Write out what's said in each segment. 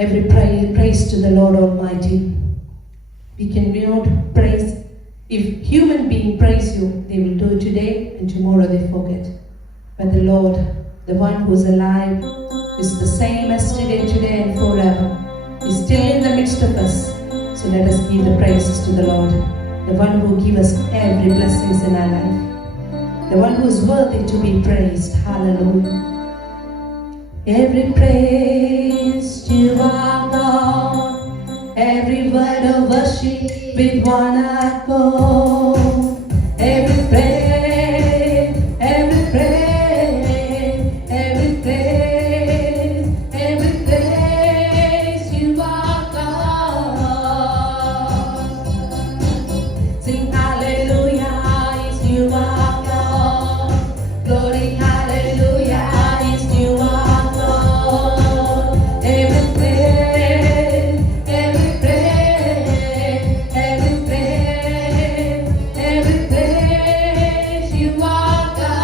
every praise to the Lord Almighty. We cannot praise. If human beings praise you, they will do it today and tomorrow they forget. But the Lord, the one who is alive, is the same yesterday, today and forever. He is still in the midst of us. So let us give the praises to the Lord, the one who gives us every blessings in our life, the one who is worthy to be praised. Hallelujah. Every praise to our God, every word of worship with one accord. Every praise, every praise, every praise, every praise to our God. Sing hallelujah is to our God. Glory hallelujah is to our God. Every praise, every praise, every praise, every praise you are God.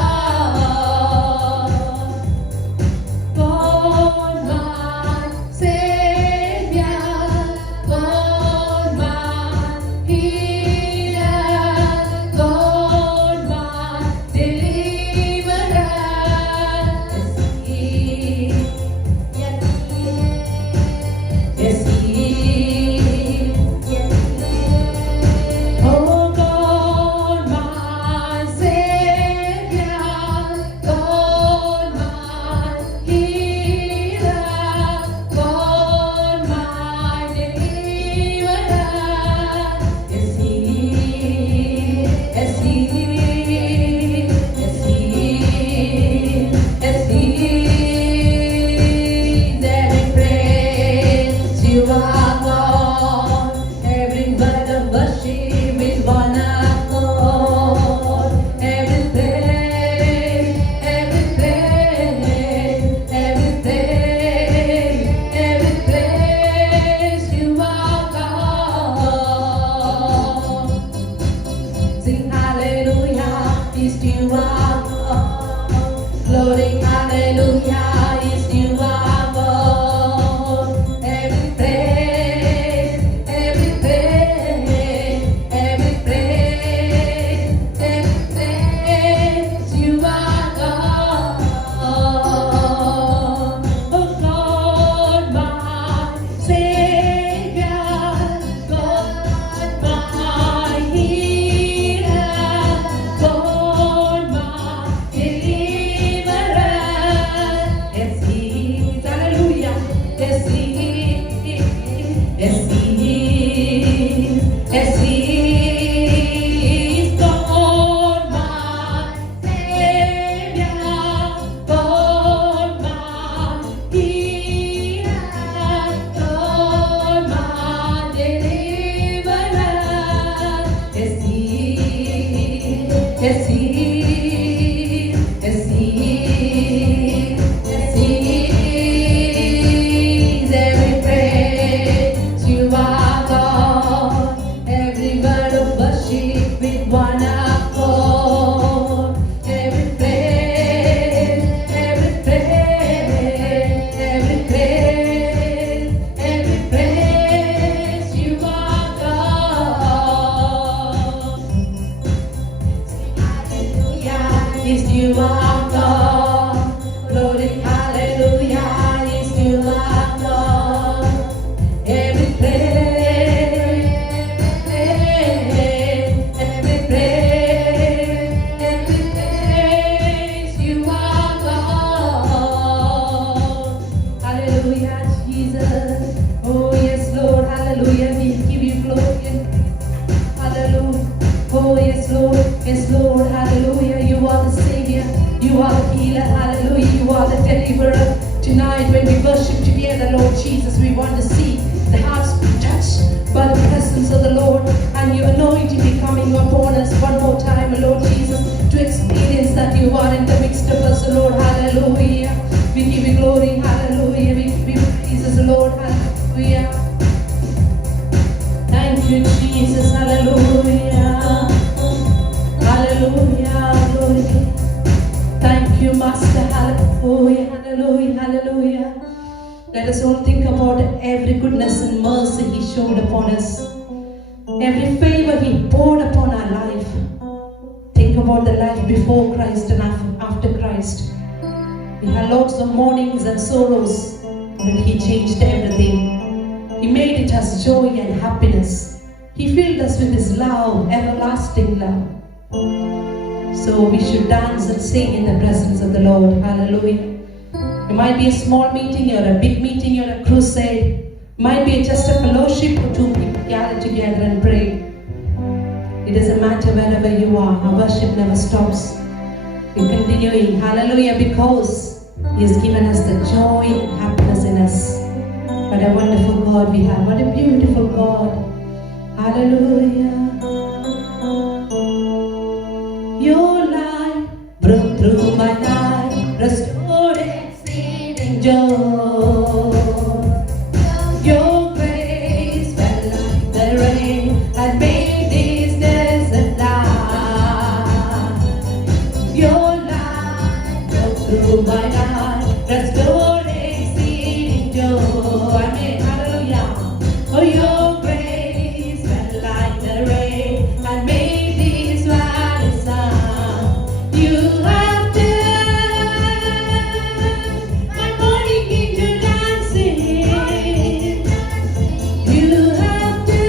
God my Savior, God my Healer, God my Deliverer. Yes, He is. Yes, He is. Oh God, my Savior, God, my Healer, God, my Deliverer. Yes, He is. Yes, He is. Yes, He is. Yes, He is. Every praise to our God, every word of worship with one accord. Every praise, every praise, every praise, every praise to our God. Sing hallelujah is to our God. Glory hallelujah is to our God. Every praise, every praise, every praise, every praise to our God. Oh God, my Savior, God, my Healer, God, my Deliverer. Yes, He is. Hallelujah. Yes, He is. Yes, He is. Yes, He is. God, my Savior, God, my Healer, God, my Deliverer. Yes, He is. Yes, He is. Yes, He is. Yes, He is. Every praise to our God, every word of worship with one accord. Every praise, every praise, every praise, every praise to our God. Hallelujah is to our God. Glory, hallelujah is to our God. Every praise, every praise, every praise to our God. Hallelujah, Jesus. Oh yes, Lord, hallelujah. We give you glory. Hallelujah. Oh yes, Lord. Yes, Lord. Hallelujah. You are the Savior. You are the healer. Hallelujah. You are the deliverer. Tonight when we worship together, Lord Jesus, we want to see the hearts be touched by the presence of the Lord and your anointing be coming upon us one more time, Lord Jesus, to experience that you are in the midst of us, Lord. Hallelujah. We give you glory. Hallelujah. We give you praises, Lord. Hallelujah. Thank you, Jesus. Hallelujah. Hallelujah. Glory. Thank you, Let us all think about every goodness and mercy He showed upon us, every favor He poured upon our life. Think about the life before Christ and after Christ. We had lots of mournings and sorrows, but He changed everything. He made it as joy and happiness. He filled us with His love, everlasting love. So we should dance and sing in the presence of the Lord. Hallelujah. It might be a small meeting or a big meeting or a crusade. It might be just a fellowship or two people gather together and pray. It doesn't matter wherever you are. Our worship never stops. We're continuing. Hallelujah, because He has given us the joy and happiness in us. What a wonderful God we have. What a beautiful God. Hallelujah. Your light broke through my night, restored exceeding joy. Your grace fell like the rain and made this desert light. Your light broke through my night, restored exceeding joy. Amen. Hallelujah. Oh, your grace fell like the rain and made this valley sound. You have turned my morning into dancing. You have turned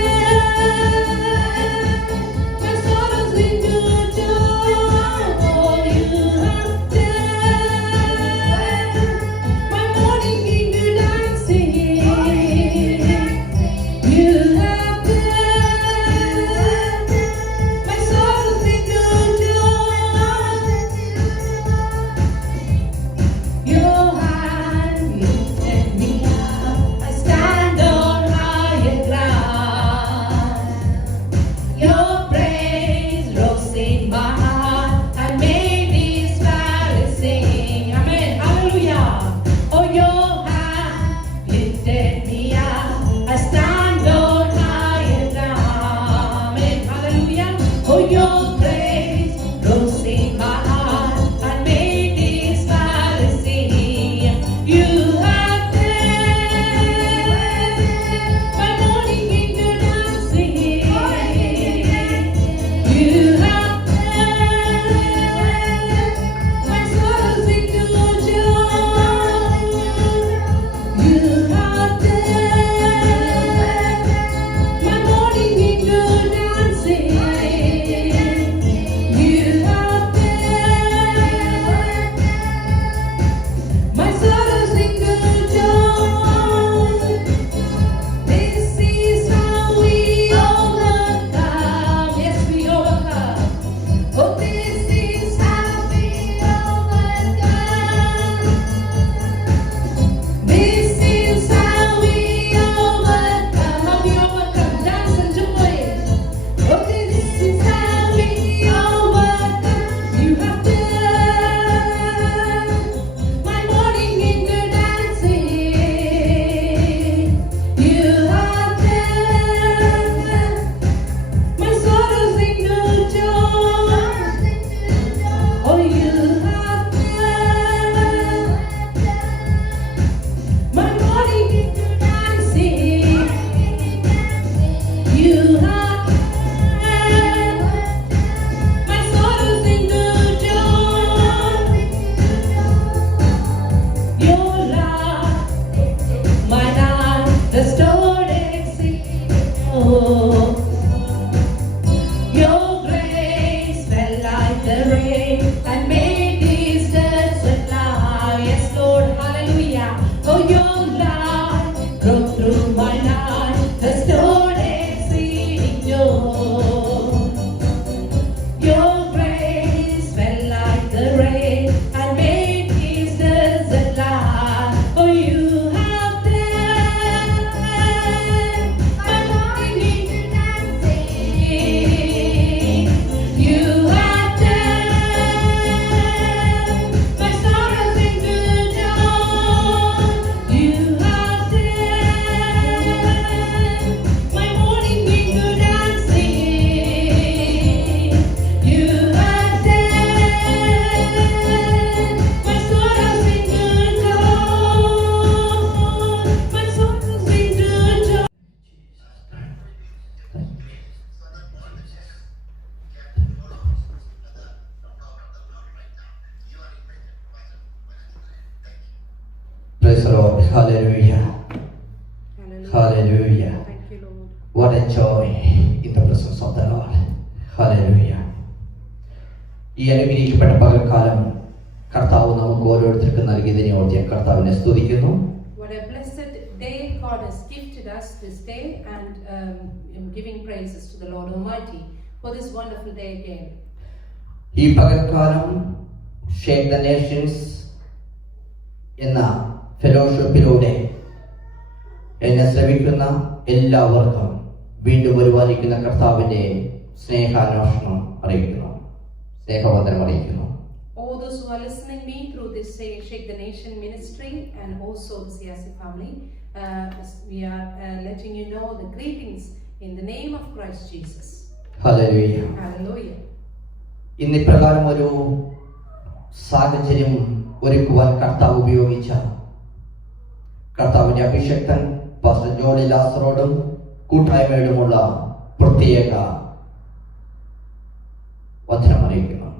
my sorrows into joy. You have turned my morning into dancing. You have turned my sorrows into joy. Your hand lifted me up. I stand on higher ground. Your praise rose in my heart and made this valley sing. Amen. Hallelujah. Oh, your hand lifted me up. I stand on higher ground. Amen. Hallelujah. Oh, your praise rose in my heart and made this valley sing. You have turned my morning into dancing. You have turned my sorrows into joy. You have turned my morning into dancing. You have turned my sorrows into joy. This is how we overcome. Yes, we overcome. Oh, this is how we overcome. This is how we overcome. How we overcome. Dance and joy. Oh, this is how we overcome. You have turned my morning into dancing. You have turned my sorrows into joy. Oh, you have turned my morning into dancing. You have turned my sorrows into joy. Your love, my life, restored exceeding joy. Your grace fell like the rain and made this desert lie. Yes, Lord, hallelujah. Oh, your light broke through my night, restored exceeding joy. Your grace fell like the rain and made this desert lie. Oh, you have turned my morning into dancing. You have turned my sorrows into joy. You have turned Hallelujah. Thank you, Lord. What a joy in the presence of the Lord. Hallelujah. ഈ അനുഗ്രഹിക്കപ്പെട്ട പകൽക്കാലം കർത്താവ് നമുക്ക് ഓരോരുത്തർക്കും നൽകിയതിനെ ഓർത്ത് കർത്താവിനെ സ്തുതിക്കുന്നു. What a blessed day God has gifted us this day, and giving praises to the Lord Almighty for this wonderful day again. ഈ പകൽക്കാലം ഷേക്ക് ദ നേഷൻസ് എന്ന ഫെലോഷിപ്പിലൂടെ എന്നെ ശ്രമിക്കുന്ന എല്ലാവർക്കും വീണ്ടും വരുവാനിരിക്കുന്ന കർത്താവിന്റെ സ്നേഹാന്വേഷണം അറിയിക്കുന്നു, സ്നേഹവന്ദനം അറിയിക്കുന്നു. All those who are listening me through this Shake the Nation ministry and also the CRC family, we are letting you know the greetings in the name of Christ Jesus. Hallelujah. Hallelujah. ഇന്ന് ഇപ്രകാരം ഒരു സാഹചര്യം ഒരുക്കുവാൻ കർത്താവ് ഉപയോഗിച്ച കർത്താവിന്റെ അഭിഷക്തൻ പാസ്റ്റർ ജോളി ലാസറോടും കൂട്ടായ്മയോടുമുള്ള പ്രത്യേക വചനം അറിയിക്കുന്നു.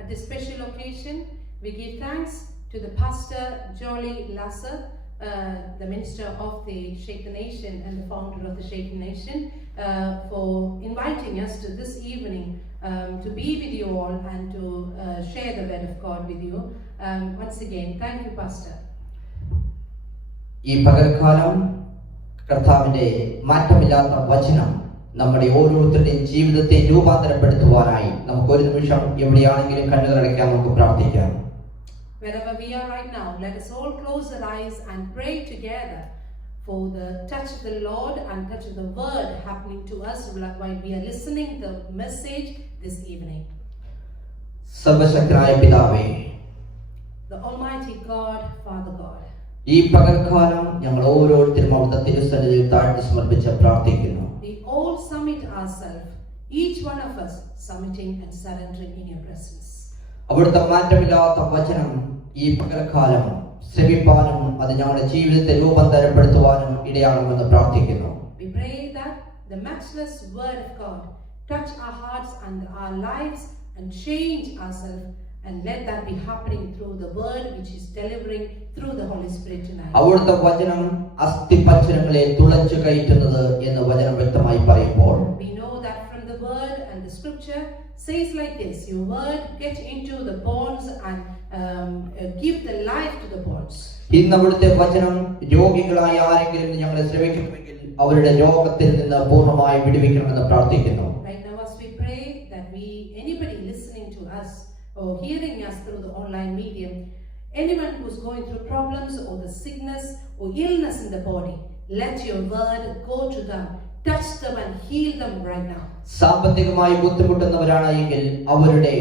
At this special occasion, we give thanks to the pastor Jolly Lasser, the minister of the Shake the Nation and the founder of the Shake the Nation, for inviting us to this evening to be with you all and to share the word of God with you. Once again, thank you, pastor. ഈ പകൽക്കാലം കർത്താവിന്റെ മാറ്റമില്ലാത്ത വചനം നമ്മുടെ ഓരോരുത്തരുടെയും ജീവിതത്തെ രൂപാന്തരപ്പെടുത്തുവാനായി നമുക്ക് ഒരു നിമിഷം എവിടെയാണെങ്കിലും കണ്ണുകളടയ്ക്കാൻ നമുക്ക് പ്രാർത്ഥിക്കാം. Wherever we are right now, let us all close our eyes and pray together for the touch of the Lord and touch of the word happening to us while we are listening the message this evening. സർവശക്തനായ പിതാവേ, the Almighty God, Father God, ഈ പകൽക്കാലം ഞങ്ങൾ ഓരോരുത്തരും അവിടുത്തെ തിരുസന്നിധിയിൽ താഴ്ത്തി സമർപ്പിച്ച് പ്രാർത്ഥിക്കുന്നു. we all submit ourselves, each one of us submitting and surrendering in your presence. അവിടുത്തെ മാറ്റമില്ലാത്ത വചനം ഈ പകൽക്കാലം ശ്രമിപ്പാനും അത് ഞങ്ങളുടെ ജീവിതത്തെ രൂപാന്തരപ്പെടുത്തുവാനും ഇടയാകണമെന്ന് പ്രാർത്ഥിക്കുന്നു. We pray that the matchless word of God touch our hearts and our lives and change ourselves, and let that be happening through the word which is delivering through the Holy Spirit tonight. അവിടുത്തെ വചനം അസ്ഥിപഞ്ജരങ്ങളെ തുളച്ചു കയറ്റുന്നത് എന്ന് വചനം വ്യക്തമായി പറയുമ്പോൾ We know that from the word, and the scripture says like this: your word get into the bones and give the life to the bones. ഇന്ന് അവിടുത്തെ വചനം രോഗികളായ ആരെങ്കിലും ഞങ്ങളെ ശ്രമിക്കുമെങ്കിൽ അവരുടെ രോഗത്തിൽ നിന്ന് പൂർണ്ണമായി വിടുവിക്കണമെന്ന് പ്രാർത്ഥിക്കുന്നു. Right now as we pray that anybody listening to us or hearing us through the online medium, anyone who's going through problems or the sickness or illness in the body, let your word go to them, touch them and heal them right now. സാമ്പത്തികമായി ബുദ്ധിമുട്ടുന്നവരാണ് എങ്കിൽ അവരുടെ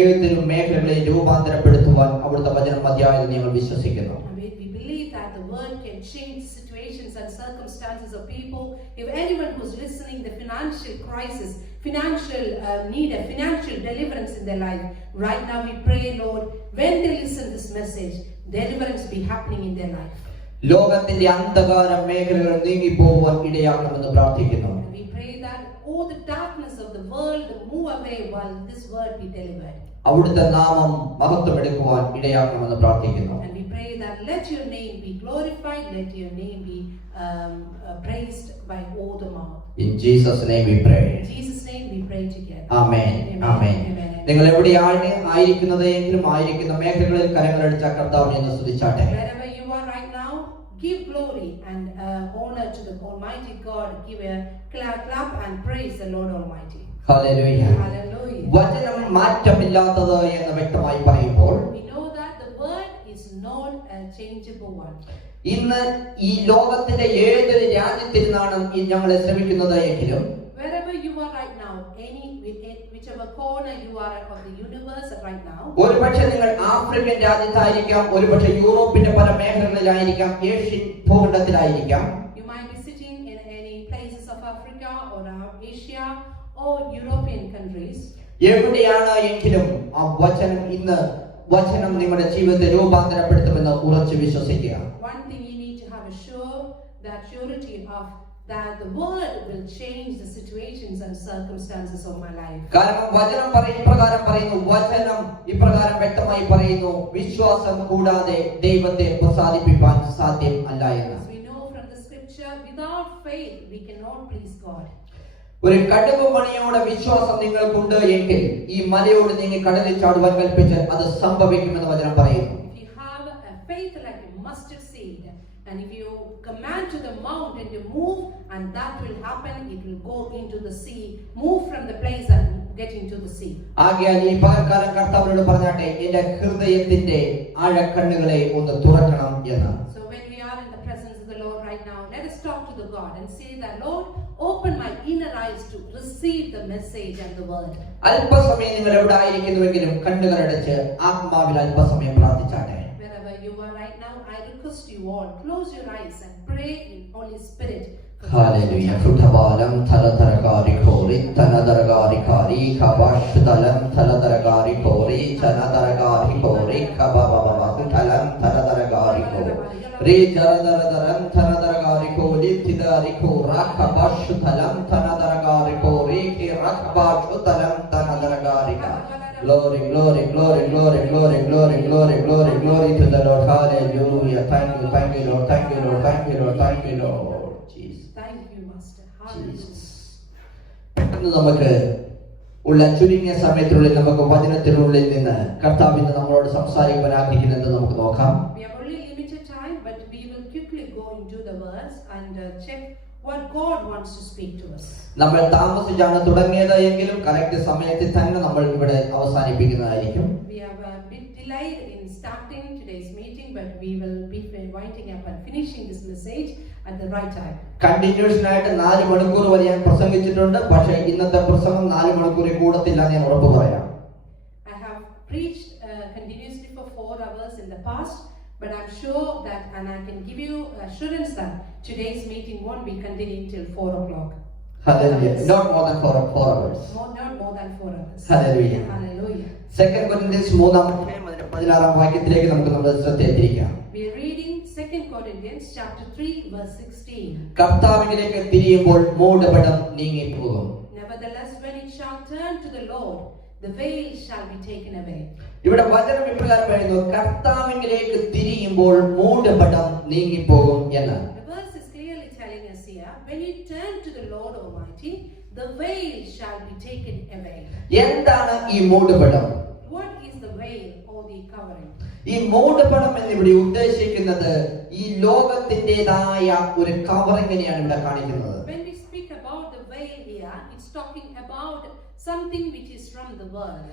ഏതൊരു മേഖലകളെ രൂപാന്തരപ്പെടുത്തുവാൻ അവിടുത്തെ വചനം മതിയായെന്ന് ഞങ്ങൾ വിശ്വസിക്കുന്നു. We believe that the word can change situations and circumstances of people. If anyone who's listening, the financial crisis, financial need, a financial deliverance in their life, right now we pray, Lord, when they listen this message, deliverance be happening in their life. ലോകത്തിന്റെ അന്ധകാര മേഖലകൾ നീങ്ങിപ്പോവാൻ ഇടയാകണമെന്ന് പ്രാർത്ഥിക്കുന്നു. We pray that all the darkness of the world move away while this word be delivered. അവിടുത്തെ നാമം മഹത്വമെടുക്കുവാൻ ഇടയാകണമെന്ന് പ്രാർത്ഥിക്കുന്നു. And we pray that let your name be glorified, let your name be praised by all the mouth. In Jesus' name we pray. In Jesus' name we pray together. Amen. Amen. നിങ്ങൾ എവിടെയാണ് ആയിരിക്കുന്നത് എങ്കിലും ആയിരിക്കുന്ന മേഖലകളിൽ കരങ്ങളടിച്ച കർത്താവിനെ ഒന്ന് സ്തുതിച്ചാട്ടെ. Wherever you are right now, give glory and honor to the Almighty God. Give a clap and praise the Lord Almighty. Hallelujah. Hallelujah. വചനം മാറ്റമില്ലാത്തത് എന്ന് വ്യക്തമായി പറയുമ്പോൾ We know that the word is not a changeable one. ഇന്ന് ഈ ലോകത്തിന്റെ ഏതൊരു രാജ്യത്തിരുന്നാണ് ഞങ്ങളെ ശ്രമിക്കുന്നത് എങ്കിലും Wherever you are right now, whichever corner you are of the universe right now, ഒരുപക്ഷെ നിങ്ങൾ ആഫ്രിക്കൻ രാജ്യത്തായിരിക്കാം, ഒരുപക്ഷെ യൂറോപ്പിന്റെ പല മേഖലകളിലായിരിക്കാം, ഏഷ്യൻ ഭൂഖണ്ഡത്തിലായിരിക്കാം. You might be sitting in any places of Africa or Asia or European countries. എവിടെയാണ് എങ്കിലും ആ വചനം നിങ്ങളുടെ ജീവിതത്തെ രൂപാന്തരപ്പെടുത്തുമെന്ന് ഉറച്ചു വിശ്വസിക്കുക. One thing you need to have surety of that the word will change the situations and circumstances of my life. കാരണം വചനം വചനം ഇപ്രകാരം വ്യക്തമായി പറയുന്നു, വിശ്വാസം കൂടാതെ ദൈവത്തെ പ്രസാദിപ്പിക്കാൻ സാധ്യം അല്ല എന്ന്. We know from the scripture, without without faith, we cannot please God. ഒരു കടുകുമണിയോടെ വിശ്വാസം നിങ്ങൾക്കുണ്ട് എങ്കിൽ ഈ മലയോട് നിങ്ങൾ കടലിൽ ചാടുവാൻ കൽപ്പിച്ചാൽ അത് സംഭവിക്കുമെന്ന് വചനം പറയുന്നു. If you have a faith like a mustard seed, and if you command to the mountain to move, and that will happen, it will go into the sea, move from the place and get into the sea. ആകയാൽ ഈ പകൽക്കാലം കർത്താവിനോട് പറഞ്ഞാട്ടെ, എന്റെ ഹൃദയത്തിന്റെ ആഴക്കണ്ണുകളെ ഒന്ന് തുറക്കണം എന്ന്. So when we are in the presence of the Lord right now, let us talk to the God and say that, Lord, open my inner eyes to receive the message and the word. അല്പസമയം നിങ്ങൾ എവിടെ ആയിരിക്കുന്നുവെങ്കിലും കണ്ണുകൾ അടച്ച് ആത്മാവിൽ അല്പസമയം പ്രാർത്ഥിച്ചാട്ടെ. Wherever you are right now, I request you all, close your eyes and pray in Holy Spirit. Hallelujah. Futabalam thaladaragari kori tanadaragari kari kabashdalam thaladaragari kori tanadaragari kori kabababa futalam thaladaragari kori re jaradararam thanadaragari kori tidari kora kabashdalam thanadaragari kori ke rakabashdalam thanadaragari ka. Glory, glory, glory, glory, glory, glory, glory, glory, glory to the Lord. Hallelujah. Thank you, Lord. Thank you, Lord. Thank you, Lord. Thank you, Lord. പെട്ടെന്ന് നമുക്ക് ഉള്ള ചുരുങ്ങിയ സമയത്തിനുള്ളിൽ നമുക്ക് വചനത്തിനുള്ളിൽ നിന്ന് കർത്താവിന് നമ്മളോട് സംസാരിക്കാൻ ആഗ്രഹിക്കുന്നത് നമുക്ക് നോക്കാം. We have only limited time, but we will quickly go into the verse and check what God wants to speak to us. നമ്മൾ താമസിച്ചാണ് തുടങ്ങിയത് എങ്കിലും കറക്റ്റ് സമയത്തിൽ തന്നെ നമ്മൾ ഇവിടെ അവസാനിപ്പിക്കുന്നതായിരിക്കും. We have a bit delayed in starting today's meeting, but we will be winding up and finishing this message at the right time. Continuation ആയിട്ട് 4 മണിക്കൂർ വരെ ഞാൻ പ്രസംഗിച്ചിട്ടുണ്ട്. പക്ഷേ ഇന്നത്തെ പ്രസംഗം 4 മണിക്കൂറിൽ കൂടത്തില്ല ഞാൻ ഉറപ്പ് പറയാം. I have preached continuously for 4 hours in the past, but I'm sure that, and I can give you assurance that today's meeting won't be continuing till 4 o'clock. Hallelujah. Not more than 4 hours. Not more than 4 hours. Hallelujah. Hallelujah. 2 Corinthians 3:16 വാക്യത്തിലേക്ക് നമുക്ക് നമ്മുടെ ശ്രദ്ധ തിരിക്കാം. We are reading 2 Corinthians chapter 3 verse 16. കർത്താവിലേക്ക് തിരിയുമ്പോൾ മൂടുപടം നീങ്ങിപ്പോകും. Nevertheless, when it shall turn to the Lord, the veil shall be taken away. ഇവിടെ വചനം ഇപ്രകാരം പറയുന്നു, കർത്താവിലേക്ക് തിരിയുമ്പോൾ മൂടുപടം നീങ്ങിപ്പോകും എന്ന്. The verse is clearly telling us here, when you turn to the Lord Almighty, the veil shall be taken away. എന്താണ് ഈ മൂടുപടം? What is the veil or the covering? ഈ മൂടുപടം എന്നിവിടെ ഉദ്ദേശിക്കുന്നത് ഈ ലോകത്തിന്റേതായ ഒരു കവറിങ്ങിനെയാണ് ഇവിടെ കാണിക്കുന്നത്. When we speak about the veil here, it's talking about something which is from the world.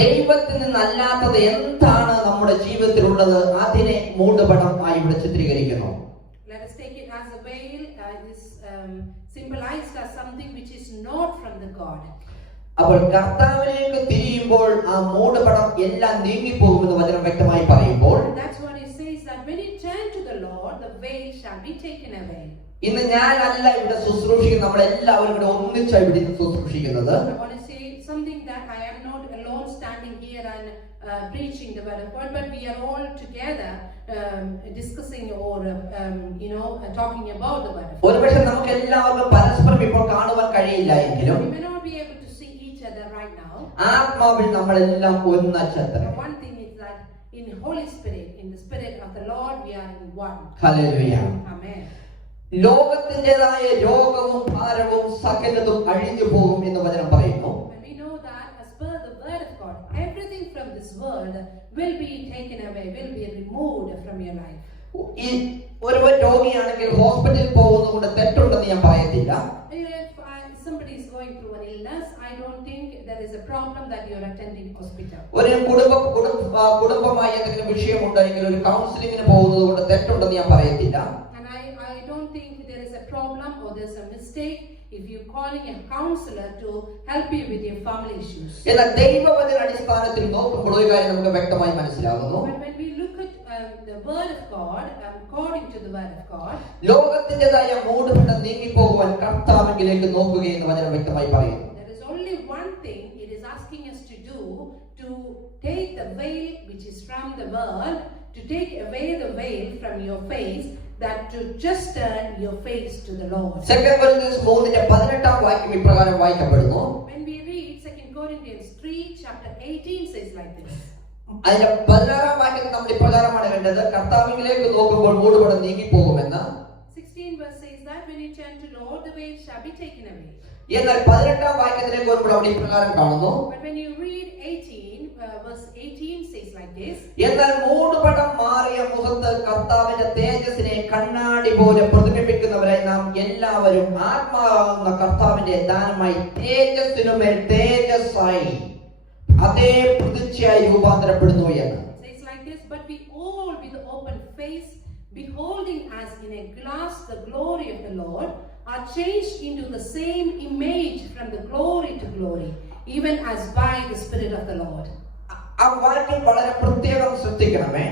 ദൈവത്തിൽ നിന്നല്ലാത്തത് എന്താണ് നമ്മുടെ ജീവിതത്തിലുള്ളത് അതിനെ മൂടുപടം ആയി ഇവിടെ ചിത്രീകരിക്കുന്നു. Let us take it as a veil is symbolized as something which is not from the God. അപ്പോൾ കർത്താവിലേക്ക് തിരിയുമ്പോൾ ആ മൂടുപടം എല്ലാം നീങ്ങിപ്പോകുമെന്ന് വചനം വ്യക്തമായി പറയുമ്പോൾ, that's what it says, that when you turn to the Lord, the veil shall be taken away. ഇന്ന് ഞാനല്ല ഇവിടെ ശുശ്രൂഷിക്കുന്നത്, നമ്മളെല്ലാവരും ഇവിടെ ഒന്നിച്ചാണ് ഇവിടെ ശുശ്രൂഷിക്കുന്നത്. I want to say something, that I am not alone standing here and preaching the word of God, but we are all together discussing or talking about the word of God. ഒരുപക്ഷെ നമുക്ക് എല്ലാവർക്കും പരസ്പരം ഇപ്പോൾ കാണുവാൻ കഴിയില്ല എങ്കിലും We may not be able to see each other right now. ആത്മാവിൽ നമ്മളെല്ലാം ഒന്നച്ചത്ര. One thing is that in the Holy Spirit, in the Spirit of the Lord, we are in one. Hallelujah. Amen. ലോകത്തിന്റേതായ രോഗവും ഭാരവും സകലതും അഴിഞ്ഞു പോകും എന്ന് വചനം പറയുന്നു. And we know that as per the word of God, everything from this world will be taken away, will be removed from your life. ഈ ഒരു രോഗിയാണെങ്കിൽ ഹോസ്പിറ്റലിൽ പോകുന്നതുകൊണ്ട് തെറ്റുണ്ടെന്ന് ഞാൻ പറയത്തില്ല. If somebody is going through an illness, I don't think there is a problem that you are attending hospital. ഒരു കുടുംബമായി എന്തെങ്കിലും വിഷയമുണ്ടെങ്കിൽ ഒരു കൗൺസിലിംഗിന് പോകുന്നതുകൊണ്ട് തെറ്റുണ്ടെന്ന് ഞാൻ പറയത്തില്ല. And I don't think there is a problem or there is a mistake if you calling a counselor to help you with your family issues. എന്നാൽ ദൈവവചന അടിസ്ഥാനത്തിൽ നോക്കുമ്പോൾ ഒരു കാര്യം നമുക്ക് വ്യക്തമായി മനസ്സിലാകുന്നു. But when we look at the word of God, according to the word of God, ലോകത്തിന്റേതായ മൂടുപടം നീങ്ങിപ്പോകുവാൻ കർത്താവിലേക്ക് നോക്കുകയെന്ന് വചനം വ്യക്തമായി പറയുന്നു. there is only one thing it is asking us to do, to take the veil which is from the world, to take away the veil from your face, that to just turn your face to the Lord. 2 Corinthians 3:18 വാക്യം ഇപ്രകാരം വായിക്കപ്പെടുന്നു. When we read 2 Corinthians 3 chapter 18 says like this. അതിന്റെ 16 വാക്യം നമ്മൾ ഇപ്രകാരമാണ് കണ്ടത്, കർത്താവിലേക്ക് നോക്കുമ്പോൾ മൂടുപടം നീങ്ങിപ്പോകുമെന്ന്. 16 verse says that when you turn to the Lord, the waves shall be taken away. എന്നാൽ 18-ാം വാക്യത്തിലേക്ക് വരുമ്പോൾ അവിടെ ഇപ്രകാരം കാണുന്നു. But when you read 18, verse 18 says like this. എന്നാൽ മൂടുപടം മാറിയ മുഖത്ത് കർത്താവിന്റെ തേജസ്സിനെ കണ്ണാടി പോലെ പ്രതിബിംബിക്കുന്നവരായി നാം എല്ലാവരും ആത്മാവാകുന്ന കർത്താവിന്റെ ദാനമായി തേജസ്സിനുമേൽ തേജസ്സായി അതേ പ്രതിച്ഛയായി രൂപാന്തരപ്പെടുന്നു എന്ന്. Says like this, but we all with open face, beholding as in a glass the glory of the Lord, are changed into the same image from the glory to glory, even as by the Spirit of the Lord. ആ വാക്യം വളരെ പ്രത്യേകം ശ്രദ്ധിക്കണമേ.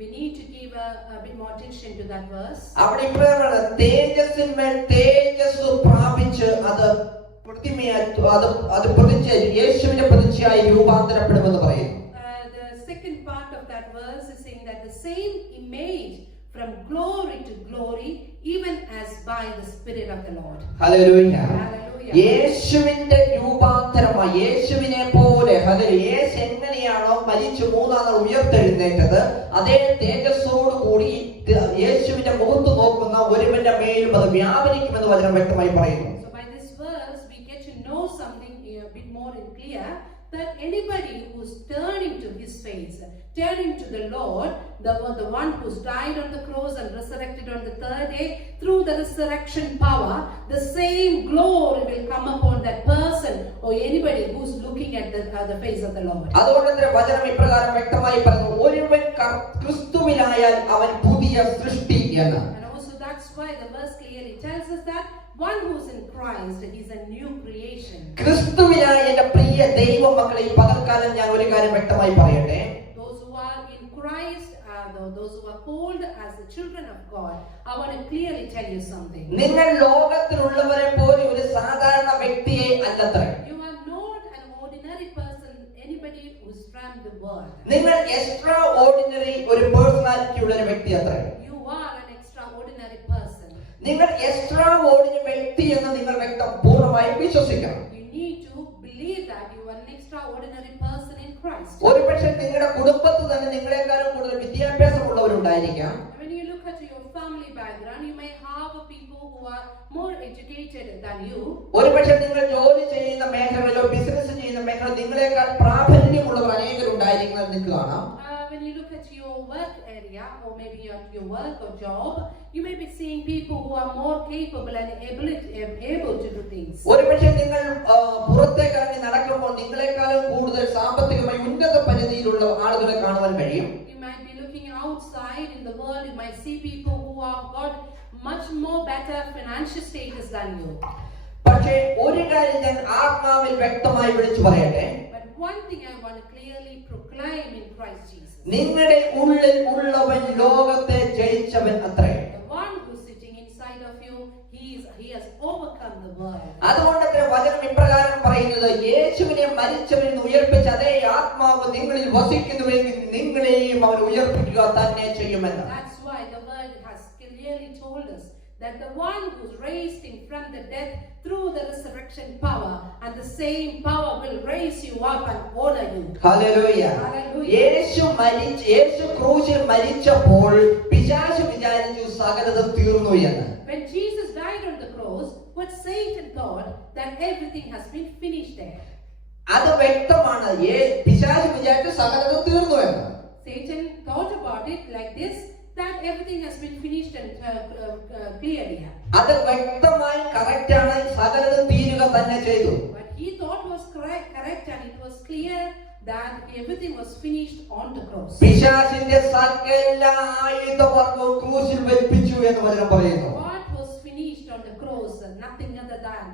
We need to give a bit more attention to that verse. അവിടെ ഇപ്രകാരമാണ് തേജസ്സിന്മേൽ തേജസ് പ്രാപിച്ച് അത് യേശുവിന്റെ പ്രതിച്ഛയായി രൂപാന്തരപ്പെടുമെന്ന് പറയുന്നു. The second part of that verse is saying that the same image from glory to glory, even as by the Spirit of the Lord. Hallelujah. Hallelujah. യേശുവിന്റെ രൂപാന്തരമായി യേശുവിനെ പോലെ യേശു എങ്ങനെയാണോ മരിച്ചു മൂന്നാം നാൾ ഉയർത്തെഴുന്നേറ്റത് അതേ തേജസ്സോട് കൂടി യേശുവിന്റെ മുഖത്ത് നോക്കുന്ന ഒരുവന്റെ മേലും അത് വ്യാപരിക്കുമെന്ന് വചനം വ്യക്തമായി പറയുന്നു. So by this verse we get to know something a bit more in clear, that anybody who's turning to his face, turning to the Lord, the one who's died on the cross and resurrected on the third day, through the resurrection power, the same glory will come upon that person or anybody who's looking at the face of the Lord. അതുകൊണ്ട് വചനം ഇപ്രകാരം വ്യക്തമായി പറയുന്നു, ഒരുവൻ ക്രിസ്തുവിലായാൽ അവൻ പുതിയ സൃഷ്ടി എന്ന്. And also that's why the verse clearly tells us that one who's in Christ is a new creation. ക്രിസ്തുവിനായ എൻ്റെ പ്രിയ ദൈവമക്കളെ ഈ പകൽക്കാലം ഞാൻ ഒരു കാര്യം വ്യക്തമായി പറയട്ടെ. Those who are in Christ, those who are called as the children of God, I want to clearly tell you something. നിങ്ങൾ ലോകത്തിലുള്ളവരെ പോലെ ഒരു സാധാരണ വ്യക്തിയെ അല്ലത്രേ. You are not an ordinary person, anybody who's from the world. നിങ്ങൾ extra ordinary ഒരു പേഴ്സണാലിറ്റി ഉള്ള ഒരു വ്യക്തി അത്രേ. You are an extraordinary person. നിങ്ങൾ എക്സ്ട്രാ ഓർഡിനറി വ്യക്തി എന്ന് നിങ്ങൾ പൂർണ്ണമായും വിശ്വസിക്കണം. You need to believe that you are an extraordinary person in Christ. ഒരുപക്ഷെ നിങ്ങളുടെ കുടുംബത്തിൽ തന്നെ നിങ്ങളെക്കാളും കൂടുതൽ വിദ്യാഭ്യാസമുള്ളവരുണ്ടായിരിക്കാം. When you look at your family background, you may have people who are more educated than you. ഒരുപക്ഷെ നിങ്ങൾ ജോലി ചെയ്യുന്ന മേഖലയിലോ ബിസിനസ് ചെയ്യുന്ന മേഖല നിങ്ങളെക്കാൾ പ്രാബല്യമുള്ളവർ അനേകരുണ്ടായിരിക്കുന്നത് നിങ്ങൾക്ക് കാണാം. When you look at your work area or maybe your work or job, you may be seeing people who are more capable and able to do things. ഒരുപക്ഷെ നിങ്ങൾ പുറത്തേക്ക് ഇറങ്ങി നടക്കുമ്പോൾ നിങ്ങളെക്കാളും കൂടുതൽ സാമ്പത്തികമായി ഉന്നത പരിധിയിലുള്ള ആളുകളെ കാണുവാൻ കഴിയും. You might be looking outside in the world, you might see people who have got much more better financial status than you. പക്ഷേ ഒരു കാര്യം ഞാൻ ആത്മാവിൽ വ്യക്തമായി വിളിച്ചു പറയട്ടെ. But one thing I want to clearly proclaim in Christ Jesus. നിങ്ങളുടെ ഉള്ളിൽ ഉള്ളവൻ ലോകത്തെ ജയിച്ചവൻ അത്രേ. The one who's sitting inside of you, he has overcome the world. അതുകൊണ്ട് വചനം ഇപ്രകാരം പറയുന്നത്, യേശുവിനെ മരിച്ചവരിൽ നിന്ന് ഉയർപ്പിച്ച അതേ ആത്മാവ് നിങ്ങളിൽ വസിക്കുന്നുവെങ്കിൽ നിങ്ങളെയും അവൻ ഉയർപ്പിക്കുക തന്നെ ചെയ്യുമെന്ന്. That's why the word has clearly told us that the one who's raised him from the dead through the resurrection power, and the same power will raise you up and honor you. Hallelujah. യേശു ക്രൂശിൽ മരിച്ചപ്പോൾ പിശാച് വിചാരിച്ചു സകലതും തീർന്നു എന്ന്. When Jesus died on the cross, what Satan thought that everything has been finished there. അത് വ്യക്തമാണ്. പിശാച് വിചാരിച്ചു സകലതും തീർന്നു എന്ന്. Satan thought about it like this, that everything has been finished and clear here. അത് വ്യക്തമായി കറക്റ്റ് ആണ്, സകലതും തീരുക തന്നെ ചെയ്തു. But he thought was correct and it was clear that everything was finished on the cross. പിശാചിന്റെ സകല ആയുധവർഗവും ക്രൂശിൽ വെപ്പിച്ചു എന്ന് വചനം പറയുന്നു. What was finished on the cross? Nothing other than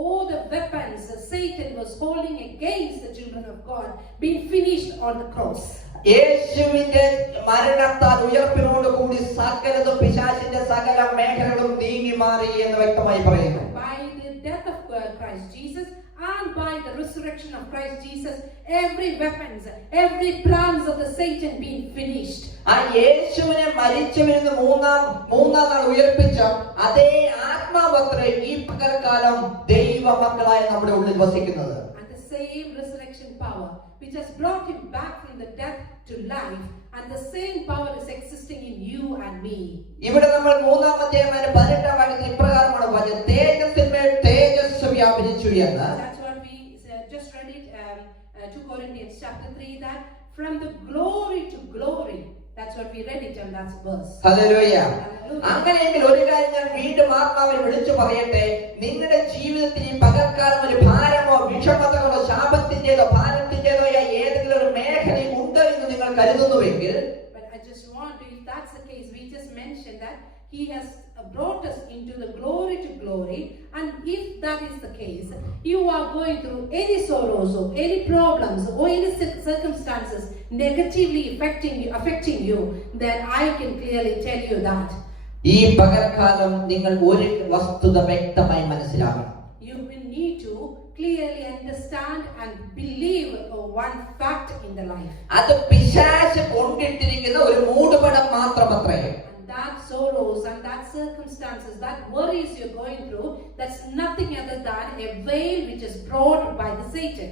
all the weapons that Satan was holding against the children of God being finished on the cross. യേശുവിന്റെ മരണത്താൽ ഉയർപ്പിനോട് കൂടി സകലതും പിശാചിന്റെ സകല മേഖലകളും നീങ്ങി മാറി എന്ന് വ്യക്തമായി പറയുന്നു. By the death of Christ Jesus and by the resurrection of Christ Jesus, every weapons, every plans of the Satan being finished. ആ യേശുവിനെ മരിച്ചവരിൽ നിന്ന് മൂന്നാം നാൾ ഉയർപ്പിച്ച അതേ ആത്മാവത്രേ ഈ പകൽക്കാലം ദൈവമക്കളായ നമ്മുടെ ഉള്ളിൽ വസിക്കുന്നത്. And the same resurrection power which has brought him back from the death to life, And the same power is existing in you and me. ഇവിടെ നമ്മൾ 3-ാം വാക്യത്തിൽ ഇപ്രകാരമാണ് പറഞ്ഞത്, തേജസ്സിന്മേൽ തേജസ് വ്യാപരിച്ചു എന്ന്. That's what we just read it, 2 Corinthians chapter 3, that from the glory to glory. That's what we read it, and that's verse. Hallelujah. അങ്ങനെയെങ്കിൽ ഒരു കാര്യം ഞാൻ വീണ്ടും ആത്മാവിൽ വിളിച്ചു പറയട്ടെ, നിങ്ങളുടെ ജീവിതത്തിൽ ഈ പകൽക്കാലം ഒരു ഭാരമോ വിഷമതകളോ ശാപത്തിന്റേതോ ഭാരത്തിന്റേതോ ഏതെങ്കിലും ഒരു മേഖലയിൽ ഉണ്ട് എന്ന് നിങ്ങൾ കരുതുന്നുവെങ്കിൽ, but I just want to, if that's the case, we just mentioned that He has brought us into the glory to glory, and if that is the case, you are going through any sorrows or any problems or any circumstances negatively affecting you, then I can clearly tell you that ഈ പകൽക്കാലം നിങ്ങൾ ഒരു വസ്തുത വ്യക്തമായി മനസ്സിലാക്കണം. You will need to clearly understand and believe one fact in the life. അത് പിശാച് കൊണ്ടിട്ടിരിക്കുന്ന ഒരു മൂടുപടം മാത്രമത്രേ. That sorrows and that circumstances, that worries you're going through, that's nothing other than a veil which is brought by the Satan.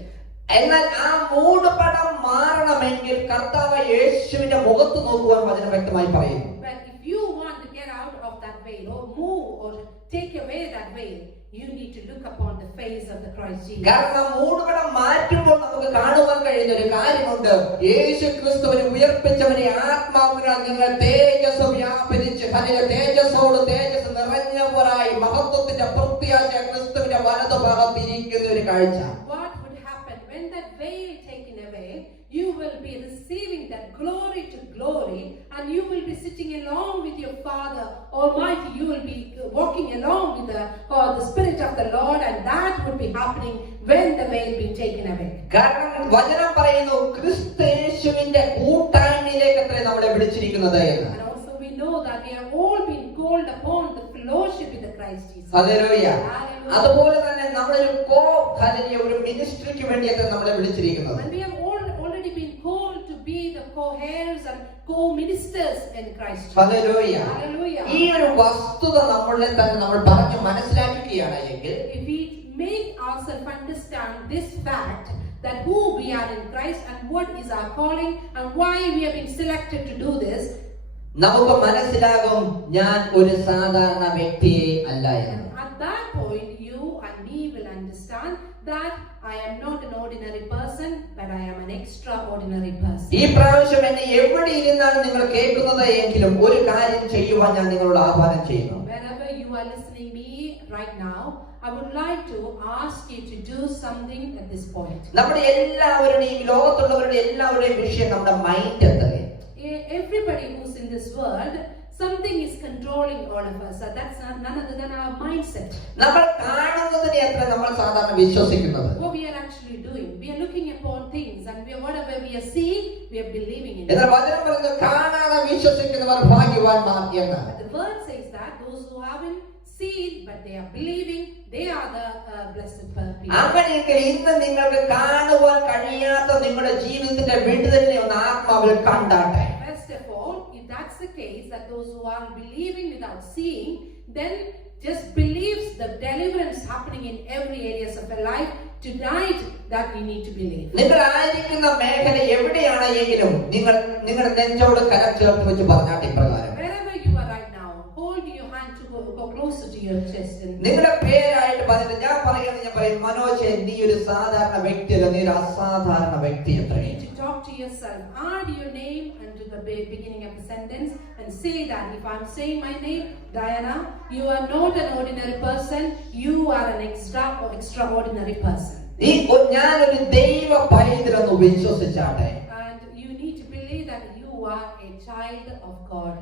എന്നാൽ ആ മൂടുപടം മാറണമെങ്കിൽ കർത്താവ് യേശുവിന്റെ മുഖത്ത് നോക്കുവാൻ വചനം വ്യക്തമായി പറയുന്നു. But if you want to get out of that veil or move or take away that veil, you need to look upon the face of the Christ Jesus. കാരണം മൂടുപടം മാറ്റുമ്പോൾ നമുക്ക് കാണുവാൻ കഴിയുന്ന ഒരു കാര്യമുണ്ട്. യേശു ക്രിസ്തുവിനെ ഉയർപ്പിച്ചവനെ ആത്മാവിനാൽ നിങ്ങൾ തേജസ് വ്യാപരിച്ച് തേജസ്സോട് തേജസ് നിറഞ്ഞവരായി മഹത്വത്തിന്റെ പ്രത്യാശ ക്രിസ്തുവിന്റെ വലതുഭാഗത്ത് ഇരിക്കുന്ന ഒരു കാഴ്ച. What would happen when that veil taken away? You will be receiving that glory to glory, and you will be sitting along with your Father Almighty. You will be walking along with the Spirit of the Lord, and that would be happening when the veil being taken away. കാരണം വചനം പറയുന്നു ക്രിസ്തു യേശുവിന്റെ കൂട്ടായ്മയിലേക്ക് അത്രേ നമ്മളെ വിളിച്ചിരിക്കുന്നത് എന്ന്. And also we know that we have all been called upon the fellowship with the Christ Jesus. Hallelujah. അതുപോലെ തന്നെ നമ്മളൊരു ഒരു മിനിസ്ട്രിക്ക് വേണ്ടിയാണ് നമ്മളെ വിളിച്ചിരിക്കുന്നത്. And we have already been called to be the co-heirs and co-ministers in Christ Jesus. Hallelujah. Hallelujah. ഈ ഒരു വസ്തുത നമ്മളെ തന്നെ നമ്മൾ പറഞ്ഞു മനസ്സിലാക്കുകയാണെങ്കിൽ, if we make ourselves understand this fact that who we are in Christ and what is our calling and why we have been selected to do this, നമുക്ക് മനസ്സിലാകും ഞാൻ ഒരു സാധാരണ വ്യക്തിയെ അല്ല എന്ന്. At that point you and me will understand that I am not an ordinary person, but I am an extraordinary person. ഈ പ്രാവശ്യം എന്നെ എവിടെ ഇരുന്നാണ് നിങ്ങൾ കേൾക്കുന്നത് എങ്കിലും ഒരു കാര്യം ചെയ്യുവാൻ ഞാൻ നിങ്ങളോട് ആഹ്വാനം ചെയ്യുന്നു. Wherever you are listening me right now, I would like to ask you to do something at this point. നമ്മുടെ എല്ലാവരുടെയും ലോകത്തുള്ളവരുടെ എല്ലാവരുടെയും വിഷയം നമ്മുടെ മൈൻഡ് അത്രേ. Everybody who's in this world, something is controlling all of us. That's none other than our mindset. നമ്മൾ കാണുന്നതിനെ അത്ര നമ്മൾ സാധാരണ വിശ്വസിക്കുന്നത്. What we are actually doing, we are looking upon things, and whatever we are seeing, we are believing in it. എന്നാൽ വചനം പറയുന്നത് കാണാതെ വിശ്വസിക്കുന്നവർ ഭാഗ്യവാന്മാർ എന്നാണ്. The word says that those who haven't seen but they are believing, they are the blessed people. അങ്ങനെയെങ്കിൽ ഇന്ന് നിങ്ങൾക്ക് കാണുവാൻ കഴിയാത്ത നിങ്ങളുടെ ജീവിതത്തിന്റെ വിടുതലിനെ ഒന്ന് ആത്മാവിൽ കണ്ടാട്ടെ. First of all, if that's the case, that those who are believing without seeing, then just believes the deliverance happening in every areas of your life tonight, that we need to believe. നിങ്ങൾ ആയിരിക്കുന്ന മേഖല എവിടെയാണ് എങ്കിലും നിങ്ങളുടെ നെഞ്ചോട് കരം ചേർത്ത് വെച്ച് പറഞ്ഞാട്ടെ ഇപ്രകാരം. Wherever you are right now, hold your hand to go closer to your chest. നിങ്ങളുടെ പേരായിട്ട് പറഞ്ഞിട്ട് ഞാൻ പറയും മനോജ്, നീ ഒരു സാധാരണ വ്യക്തിയല്ല, നീ ഒരു അസാധാരണ വ്യക്തി അത്രേ. To talk to yourself, add your name unto the beginning of the sentence and say that if I'm saying my name, Diana, you are not an ordinary person, you are an extraordinary person. ഞാനൊരു ദൈവ പൈതലെന്ന് വിശ്വസിച്ചാട്ടെ. And you need to believe that you are a child of God.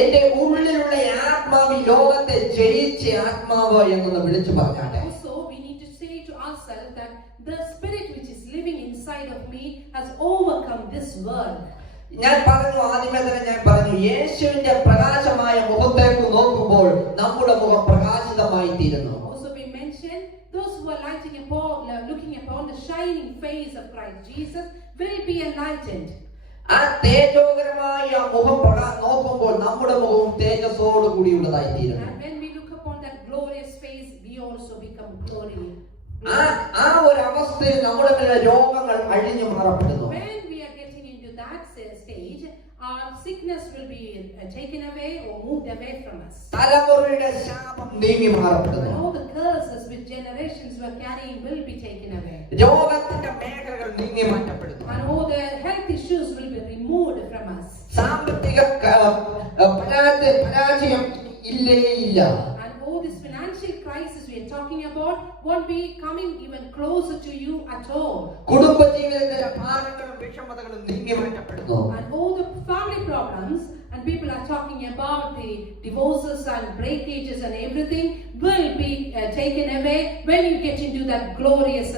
എന്റെ ഉള്ളിലുള്ള ആത്മാവ് ലോകത്തെ ജയിച്ച ആത്മാവ് എന്നൊന്ന് വിളിച്ചു പറഞ്ഞാട്ടെ. Also we need to say to ourselves that the spirit which is living inside of me has overcome this world. ഞാൻ ആദ്യമേ തന്നെ ഞാൻ പറഞ്ഞു യേശുവിന്റെ പ്രകാശമായ മുഖത്തേക്ക് നോക്കുമ്പോൾ നമ്മുടെ മുഖം പ്രകാശിതമായി തീരുന്നു. Also we mentioned those who are looking upon the shining face of Christ Jesus will be enlightened. ആ തേജോകരമായ മുഖം നോക്കുമ്പോൾ നമ്മുടെ മുഖവും തേജസ്സോട് കൂടിയുള്ളതായി തീരുന്നു. And when we look upon that glorious face, we also become glorious. ആ ഒരു അവസ്ഥയിൽ നമ്മുടെ രോഗങ്ങൾ അഴിഞ്ഞു മാറപ്പെടുന്നു. When we are getting into that stage, our taken away or moved away from us. തലമുറയുടെ ശാപം നീങ്ങി മാറപ്പെടുന്നു. And all the curses which generations were carrying will be taken away. രോഗത്തിന്റെ മേഖലകൾ നീങ്ങി മാറ്റപ്പെടുന്നു. And all the health issues will be removed from us. സാമ്പത്തിക പരാജയം ഇല്ലേ ഇല്ല. And all this financial crisis we are talking about won't be coming even closer to you at all. കുടുംബ ജീവിതത്തിലെ ഭാരങ്ങളും വിഷമതകളും നീങ്ങി മാറ്റപ്പെടുന്നു. And all the family problems, and people are talking about the divorces and breakages and everything will be taken away when you get into that glorious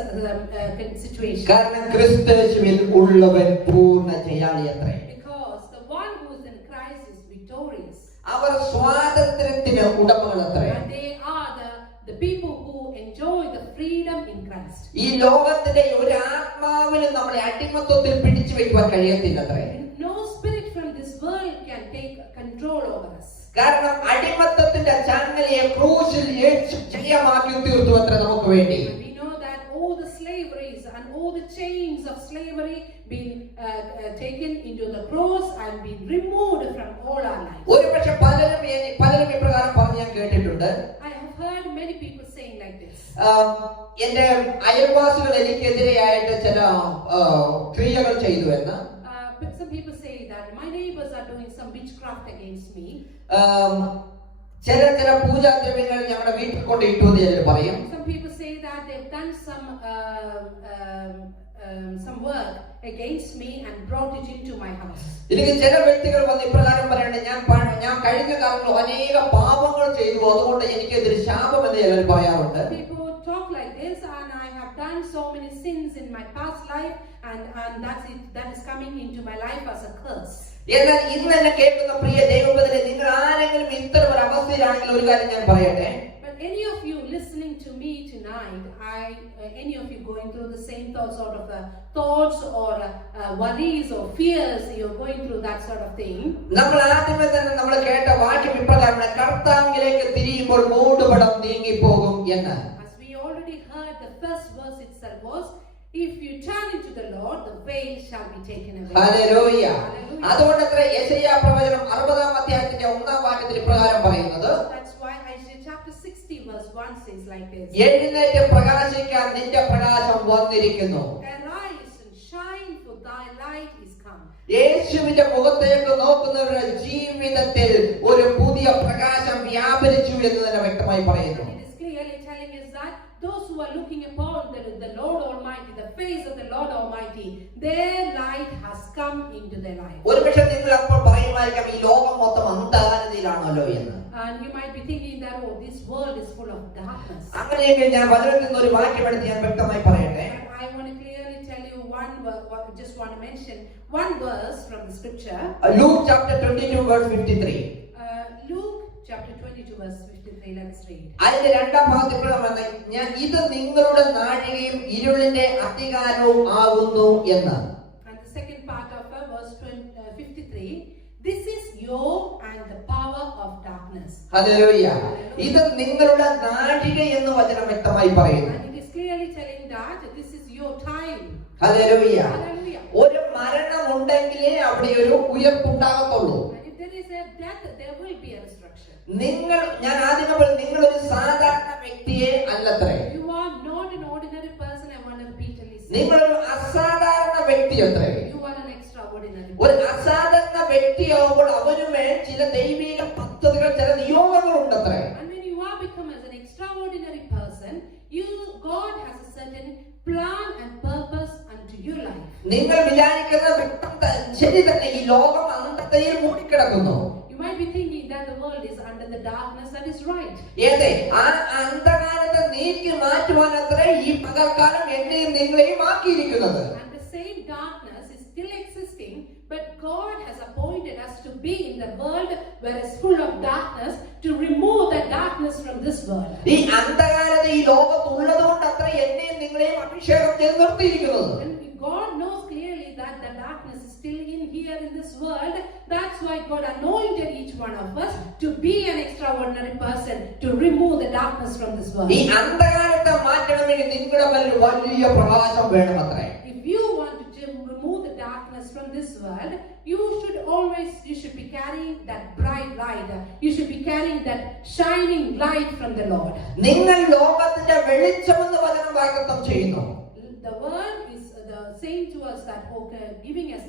situation. കാരണം ക്രിസ്തുയേശുവിൽ ഉള്ളവൻ പൂർണ്ണ ജയാളിയത്രേ. Because the one who is in Christ is victorious. അവർ സ്വാതന്ത്ര്യത്തിന് ഉടമകളത്രേ. And they are the people who enjoy the freedom in Christ. ഈ ലോകത്തിന്റെ ഒരു ആത്മാവിന് നമ്മളെ അടിമത്വത്തിൽ പിടിച്ചു വെക്കുവാൻ കഴിയത്തില്ലത്രേ. No spirit from this world can take control over us. കാരണം അടിമത്തത്തിന്റെ ചങ്ങലയെ ക്രൂശിൽ യേശു ജയമാക്കി തീർത്തു അത്ര നമുക്ക് വേണ്ടി. We know that all the slaveries and all the chains of slavery been taken into the cross and been removed from all our lives. ഒരുപക്ഷെ പലരും ഇപ്രകാരം പറഞ്ഞ് ഞാൻ കേട്ടിട്ടുണ്ട്. I have heard many people saying like this. എന്റെ അയൽവാസികൾ എനിക്കെതിരെയായിട്ട് ചില ക്രിയകൾ ചെയ്തു എന്ന്. Some people say that my neighbors are doing some witchcraft against me. ചില പൂജാദ്രവ്യങ്ങൾ ഞങ്ങളുടെ വീട്ടിൽ കൊണ്ട് ഇട്ടു എന്ന് ചിലർ പറയും. Some people say that they've done some work against me and brought it into my house. എനിക്ക് ചില വ്യക്തികൾ വന്ന് ഇപ്രകാരം പറയണേ, ഞാൻ കഴിഞ്ഞ കാലങ്ങളിൽ അനേക പാപങ്ങൾ ചെയ്തു, അതുകൊണ്ട് എനിക്കെതിരെ ശാപം എന്ന് ചിലർ പറയാറുണ്ട്. People talk like this, and I have done so many sins in my past life, and that is coming into my life as a curse. എന്നാൽ ഇന്ന് എന്നെ കേൾക്കുന്ന പ്രിയ ദൈവപുത്രരെ, നിങ്ങൾ ആരെങ്കിലും ഇത്തരം ഒരു അവസ്ഥയിലാണെങ്കിൽ ഒരു കാര്യം ഞാൻ പറയട്ടെ. But any of you listening to me tonight, any of you going through the same sort of thoughts or worries or fears, you're going through that sort of thing. നമ്മൾ ആദ്യമേ തന്നെ നമ്മൾ കേട്ട വാക്യം ഇപ്രകാരമാണ്, കർത്താവിലേക്ക് തിരിയുമ്പോൾ മൂടുപടം നീങ്ങിപ്പോകും എന്ന്. As we already heard, the first verse itself was, if you turn into the Lord, the veil shall be taken away. Hallelujah. അതുകൊണ്ടത്ര യെശയ്യാ പ്രവചനം 60-ാം അധ്യായത്തിന്റെ 1-ാം വാക്യത്തിൽ ഇപ്രകാരം പറയുന്നത്, That's why Isaiah chapter 60 verse 1 says like this. എഴുന്നേറ്റ് പ്രകാശിക്കാൻ നിന്റെ പ്രകാശം വന്നിരിക്കുന്നു. Arise and shine, for thy light is come. യേശുവിന്റെ മുഖത്തേക്ക് നോക്കുന്നവരുടെ ജീവിതത്തിൽ ഒരു പുതിയ പ്രകാശം വ്യാപരിച്ചു എന്ന് തന്നെ വ്യക്തമായി പറയുന്നു. It is clearly telling us that those who are looking upon the Lord Almighty, the face of the Lord Almighty, their light has come into their life. ഒരുപക്ഷെ നിങ്ങൾ അപ്പോൾ പറയുമായിരിക്കാം, ഈ ലോകം മൊത്തം അന്ധകാരതയിലാണല്ലോ എന്ന്. And you might be thinking that, oh, this world is full of darkness. അങ്ങനെയെങ്കിൽ ഞാൻ വചനത്തിൽ നിന്ന് ഒരു വാക്യം എടുത്ത് ഞാൻ വ്യക്തമായി പറയട്ടെ. I want to clearly tell you just want to mention one verse from the scripture. Luke chapter 22 verse 53. Luke chapter 22 verse 53. Let's read. അതിന്റെ രണ്ടാം ഭാഗത്തിൽ പറയുന്നത്, ഞാൻ ഇത് നിങ്ങളുടെ നാഴികയും ഇരുളിന്റെ അധികാരവും ആകുന്നു എന്ന്. And the second part of verse 53, this is your and the power of darkness. Hallelujah. ഇത് നിങ്ങളുടെ നാഴിക എന്ന് വചനം വ്യക്തമായി പറയുന്നു. And it is clearly telling that this is your time. Hallelujah. Hallelujah. ഒരു മരണം ഉണ്ടെങ്കിലേ അവിടെ ഒരു ഉയർപ്പുണ്ടാകത്തുള്ളൂ. And if there is a death, there will be a resurrection. ഞാൻ ആദ്യം നിങ്ങൾ ഒരു സാധാരണ വ്യക്തിയെ അല്ലത്രേ. You are not an ordinary person. I want to repeatedly say. നിങ്ങൾ ഒരു അസാധാരണ വ്യക്തി അത്രേ. You are an extraordinary. ഒരു അസാധാരണ വ്യക്തിയാവുമ്പോൾ അവനുമേൽ ചില ദൈവിക പദ്ധതികൾ, ചില നിയോഗങ്ങൾ ഉണ്ടത്രേ. And when you are become as an extraordinary person, God has a certain plan and purpose unto your life. നിങ്ങൾ വിചാരിക്കുന്ന ശരി തന്നെ, ഈ ലോകം അന്ധതയിൽ മൂടിക്കിടക്കുന്നു. You might be thinking that the world is under the darkness. That is right. ഏതെ ആ അന്ധകാരത്തെ നീക്കി മാറ്റുവാനത്രേ ഈ പകൽക്കാലം എന്നെയും നിങ്ങളെയും ആക്കിയിരിക്കുന്നത്. And the same darkness is still existing, but God has appointed us to be in the world where it's full of darkness, to remove the darkness from this world. ഈ അന്ധകാരത ഈ ലോകത്തുള്ളത് കൊണ്ട് അത്ര എന്നെയും നിങ്ങളെയും അഭിഷേകം ചെയ്ത് നിർത്തിയിരിക്കുന്നത്. And God knows clearly that the darkness is still in here in this world. That's why God anointed each one of us to be an extraordinary person, to remove the darkness from this world. ഈ അന്ധകാരത്തെ മാറ്റണമെങ്കിൽ നിങ്ങളുടെ മേൽ വലിയ പ്രകാശം വേണമത്രേ. If you want to remove the darkness from this world, you should be carrying that bright that shining light from the Lord. നിങ്ങൾ ലോകത്തിന്റെ വെളിച്ചമെന്ന് വചനം വാഗ്ദത്തം ചെയ്യുന്നു. The word is saying to us that, giving us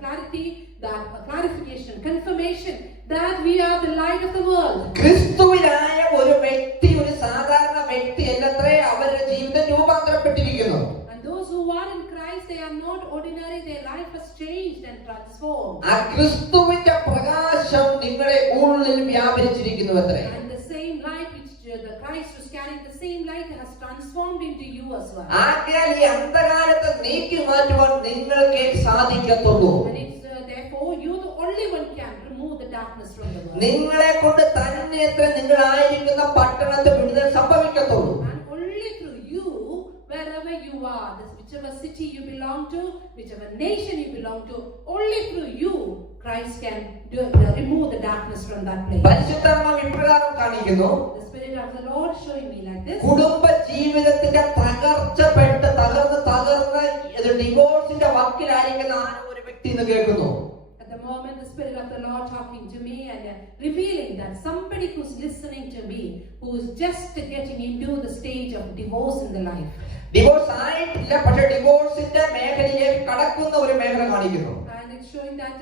clarity, that clarification, confirmation that we are the light of the world. ക്രിസ്തുവിലായ ഒരു വ്യക്തി ഒരു സാധാരണ വ്യക്തി അല്ലത്രേ അവരുടെ ജീവിതം രൂപാന്തരപ്പെട്ടിരിക്കുന്നു. And those who are in Christ, they are not ordinary. Their life has changed and transformed. ആ ക്രിസ്തുവിന്റെ പ്രകാശം നിങ്ങളുടെ ഉള്ളിൽ വ്യാപരിച്ചിരിക്കുന്നുവത്രേ. And the same light which the Christ was carrying, the same light has transformed into you as well. ആകയാൽ ഈ അന്ധകാരത്തെ നീക്കി മാറ്റുവാൻ നിങ്ങൾക്ക് സാധിക്കത്തുള്ളൂ. And it's therefore you the only one can remove the darkness from the world. നിങ്ങളെ കൊണ്ട് തന്നെ നിങ്ങളായിരിക്കുന്ന പട്ടണത്തിൽ വിടുതൽ സംഭവിക്കത്തുള്ളൂ. And only through you, wherever you are, whichever city you belong to, whichever nation you belong to, only through you Christ can remove the darkness from that place. പരിശുദ്ധാത്മാവ് ഇപ്രകാരം കാണിക്കുന്നു. The Spirit of the Lord showing me like this. കുടുംബ ജീവിതത്തിന്റെ തകർച്ചപ്പെട്ട് തകർന്ന് ഡിവോഴ്സിന്റെ വക്കിലായിരിക്കുന്ന ഒരു വ്യക്തി എന്ന് കേൾക്കുന്നു. At the moment, the Spirit of the Lord talking to me and revealing that somebody who's listening to me, who is just getting into the stage of divorce in the life. Divorce ആയിട്ടില്ല, പക്ഷെ ഡിവോഴ്സിന്റെ മേഖലയിലേക്ക് കടക്കുന്ന ഒരു മേഖല കാണിക്കുന്നു. And it's showing that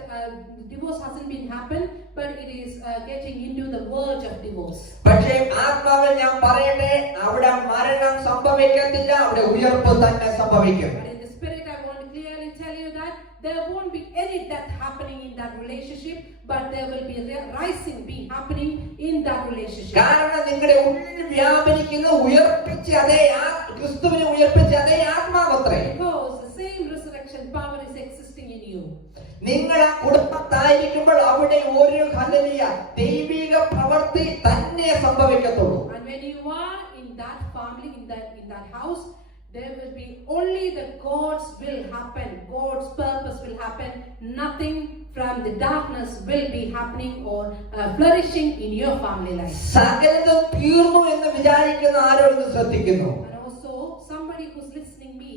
divorce hasn't been happened, but it is getting into the verge of divorce. പക്ഷേ ആത്മാവിൽ ഞാൻ പറയട്ടെ, അവിടെ മരണം സംഭവിക്കത്തില്ല, അവിടെ ഉയർപ്പ് തന്നെ സംഭവിക്കും. But in the Spirit, I want to clearly tell you that there won't be any death happening in that relationship, but there will be rising being happening in that relationship. കാരണം നിങ്ങളുടെ ഉള്ളിൽ വ്യാപരിക്കുന്ന ഉയർപ്പിച്ച അതേ ക്രിസ്തുവിനെ ഉയർപ്പിച്ച അതേ ആത്മാവത്രേ. Because the same resurrection power is existing in you. നിങ്ങൾ ആ കുടുംബത്തായിരിക്കുമ്പോൾ അവിടെ ഒരു ഹല്ലേലൂയ ദൈവിക പ്രവൃത്തി തന്നെ സംഭവിക്കത്തുള്ളൂ. And when you are in that family, in that house, there will be only the God's will happen. God's purpose will happen. Nothing from the darkness will be happening or flourishing in your family life. സകലതും തീർന്നു എന്ന് വിചാരിക്കുന്ന ആരോ എന്ന് ശ്രദ്ധിക്കുന്നു. And also somebody who's listening me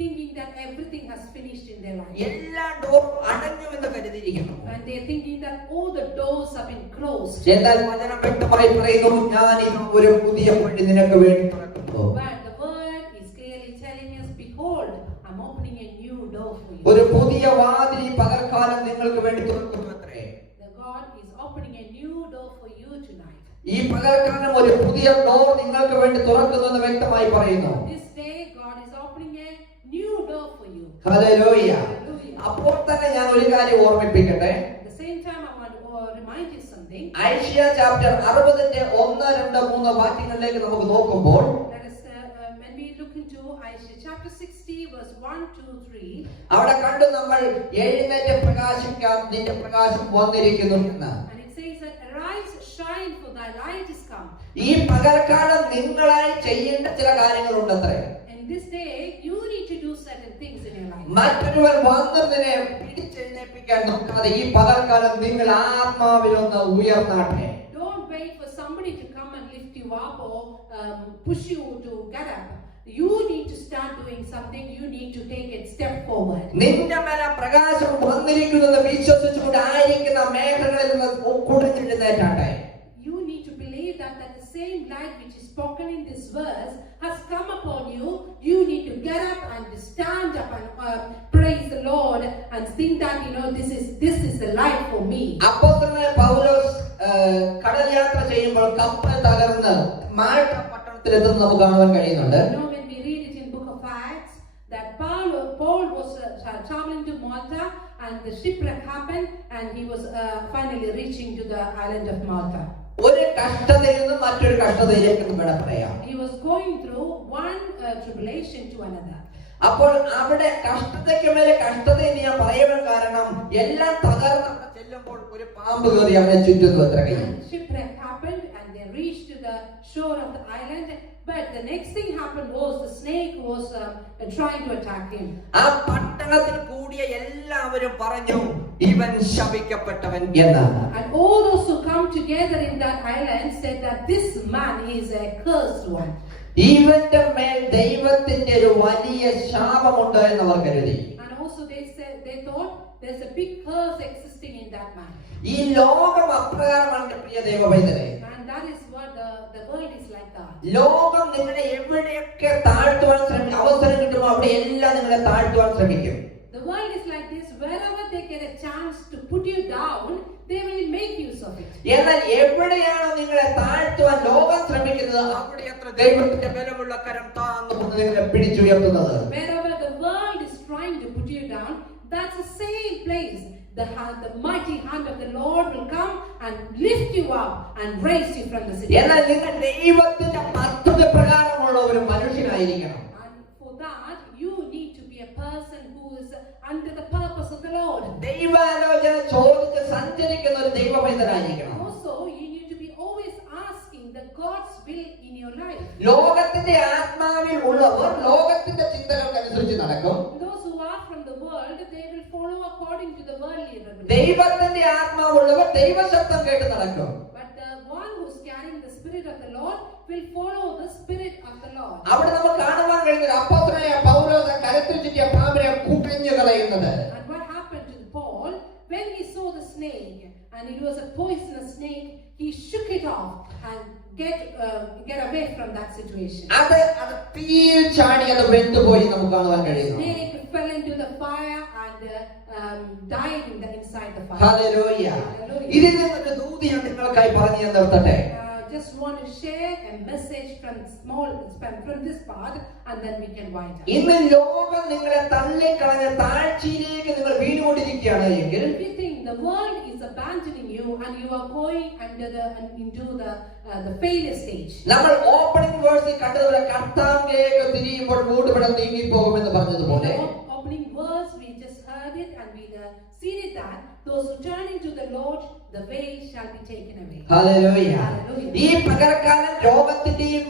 thinking that everything has finished in their life. എല്ലാ ഡോറും അടഞ്ഞു എന്ന് കരുതിയിരിക്കുന്നു. And they are thinking that all the doors have been closed. എന്നാൽ വചനം വ്യക്തമായി പറയുന്നു, ഞാൻ ഇത് ഒരു പുതിയ വഴി നിനക്ക് വേണ്ടി തുറക്കുന്നു. But the word is clearly telling us, behold, I'm opening a new door for you. ഒരു പുതിയ വാതിൽ ഈ പകൽക്കാലം നിങ്ങൾക്ക് വേണ്ടി തുറക്കുന്നുവത്രേ. The God is opening a new door for you tonight. ഈ പകൽക്കാലം ഒരു പുതിയ ഡോർ നിങ്ങൾക്ക് വേണ്ടി തുറക്കുന്നു എന്ന് വ്യക്തമായി പറയുന്നു. This day God is opening a new door for you. Hallelujah. Hallelujah. അപ്പോൾ തന്നെ ഞാൻ ഒരു കാര്യം ഓർമ്മിപ്പിക്കട്ടെ. At the same time, I want to remind you something. Isaiah chapter 60ന്റെ 1, 2, 3 വാക്യങ്ങളിലേക്ക് നമുക്ക് നോക്കുമ്പോൾ That is, when we look into Isaiah chapter 60, verse 1, 2, 3. അവിടെ കണ്ടു നമ്മൾ എഴുന്നേറ്റ് പ്രകാശിക്കാം, നിന്റെ പ്രകാശം വന്നിരിക്കുന്നു എന്ന്. And it says that, arise, shine, for thy light is come. ഈ പകൽക്കാലം നിങ്ങളായി ചെയ്യേണ്ട ചില കാര്യങ്ങളുണ്ടത്രേ. And this day, you need to do certain things in your life. മറ്റൊരുവൻ വന്നതിനെ പിടിച്ചെഴുന്നേൽപ്പിക്കാൻ നോക്കാതെ ഈ പകൽക്കാലം നിങ്ങൾ ആത്മാവിലൊന്ന് ഉയർന്നാട്ടെ. Don't wait for somebody to come and lift you up or push you to get up. You need to start doing something. You need to take a step forward. നിന്റെ മേൽ പ്രകാശം വന്നിരിക്കുന്നത് വിശ്വസിച്ചുകൊണ്ട് ആയിരിക്കുന്ന മേഖലകളിൽ നിന്ന് കുടിച്ചെഴുന്നേറ്റാട്ടെ. You need to believe that the same light which is spoken in this verse has come upon you. You need to get up and stand up and praise the Lord and think that this is the light for me. അപ്പോസ്തലനായ പൗലോസ് കടൽ യാത്ര ചെയ്യുമ്പോൾ കപ്പൽ തകർന്ന് മാൾട്ട പട്ടണത്തിലെത്തുന്നത് നമുക്ക് കാണുവാൻ കഴിയുന്നുണ്ട്. When we read it in Book of Acts, that Paul was traveling to Malta and the shipwreck happened and he was finally reaching to the island of Malta. ഒരു കഷ്ടതയിൽ നിന്ന് മറ്റൊരു കഷ്ടതയിലേക്ക് വേണം പറയാം. He was going through one tribulation to another. അപ്പോൾ അവിടെ കഷ്ടതയ്ക്ക് മേലെ കഷ്ടത എന്ന് ഞാൻ പറയുവാൻ കാരണം എല്ലാം തകർന്ന് അവിടെ ചെല്ലുമ്പോൾ ഒരു പാമ്പ് കയറി അവനെ ചുറ്റുന്നു അത്ര കഴിയും. Shipwreck happened and they reached to the shore of the island, but the next thing happened was the snake was trying to attack him. ആ പട്ടണത്തിൽ കൂടിയ എല്ലാവരും പറഞ്ഞു ഇവൻ ശപിക്കപ്പെട്ടവൻ എന്നാണ്. And all those who come together in that island said that this man is a cursed one. ഇവന്റെ മേൽ ദൈവത്തിന്റെ ഒരു വലിയ ശാപമുണ്ട് എന്ന് അവർ കരുതി. And also they thought there's a big curse existing in that man. ഈ ലോകം അപ്രകാരമാണ് പ്രിയ ദൈവവൈതലേ. And that is what the world is like that. ലോകം നിങ്ങളെ എവിടെയൊക്കെ താഴ്ത്തുവാൻ അവസരം കിട്ടുമോ അവിടെ എല്ലാം നിങ്ങളെ താഴ്ത്തുവാൻ ശ്രമിക്കും. The world is like this. Wherever they get a chance to put you down, they will make use of it. എന്നാൽ എവിടെയാണോ നിങ്ങളെ താഴ്ത്തുവാൻ ലോകം ശ്രമിക്കുന്നത് അവിടെ അത്ര ദൈവത്തിന്റെ ബലമുള്ള കരം താഴ്ന്നു നിങ്ങളെ പിടിച്ചുയർത്തുന്നത്. Wherever the world is trying to put you down, that's the same place the mighty hand of the Lord will come and lift you up and raise you from the city. എന്നാൽ നിങ്ങൾ ദൈവത്തിന്റെ പദ്ധതി പ്രകാരമുള്ള ഒരു മനുഷ്യനായിരിക്കണം. And for that you need to be a person who is under the purpose of the Lord. ദൈവാലോചന ചോദിച്ച് സഞ്ചരിക്കുന്ന ഒരു ദൈവപൈതലായിരിക്കണം. Also you need to be always asking the God's will in your life. ലോകത്തിന്റെ ആത്മാവിൽ ഉള്ളവർ ലോകത്തിന്റെ ചിന്തകൾക്കനുസരിച്ച് നടക്കും. Those who are from the world, they will follow according to the worldly revelation. ദൈവത്തിന്റെ ആത്മാവുള്ളവർ ദൈവശബ്ദം കേട്ട് നടക്കും. But the one who is carrying the spirit of the Lord will follow the spirit of the Lord. അവിടെ നമുക്ക് കാണുവാൻ കഴിയുന്നത് അപ്പോസ്തലനായ പൗലോസ് കരത്തിൽ ചുറ്റിയ പാമ്പിനെ കുടഞ്ഞു കളയുന്നത്. And what happened to Paul when he saw the snake and it was a poisonous snake, he shook it off and get away from that situation. അത് തീയിൽ ചാടി അത് വെന്തുപോയി നമുക്ക് കാണുവാൻ കഴിയുന്നു. Snake fell into the fire and died inside the fire. Hallelujah. ഇതിൽ നിന്നൊരു ദൂത് ഞാൻ നിങ്ങൾക്കായി പറഞ്ഞു നിർത്തട്ടെ. Just want to share a message from this part and then we can wind up. ഇന്ന് ലോകം നിങ്ങളെ തള്ളിക്കളഞ്ഞ താഴ്ചയിലേക്ക് നിങ്ങൾ വീണുകൊണ്ടിരിക്കുകയാണ് എങ്കിൽ If you think the world is abandoning you and you are going into the failure stage. നമ്മൾ ഓപ്പണിംഗ് വേഴ്സിൽ കണ്ടതുപോലെ കർത്താവിലേക്ക് തിരിയുമ്പോൾ മൂടുപടം നീങ്ങിപ്പോകുമെന്ന് പറഞ്ഞതുപോലെ Opening verse we just heard it and we seen it that those who turn into the Lord the veil shall be taken away. Hallelujah. ഈ പകരക്കാലം ലോകത്തിന്റെയും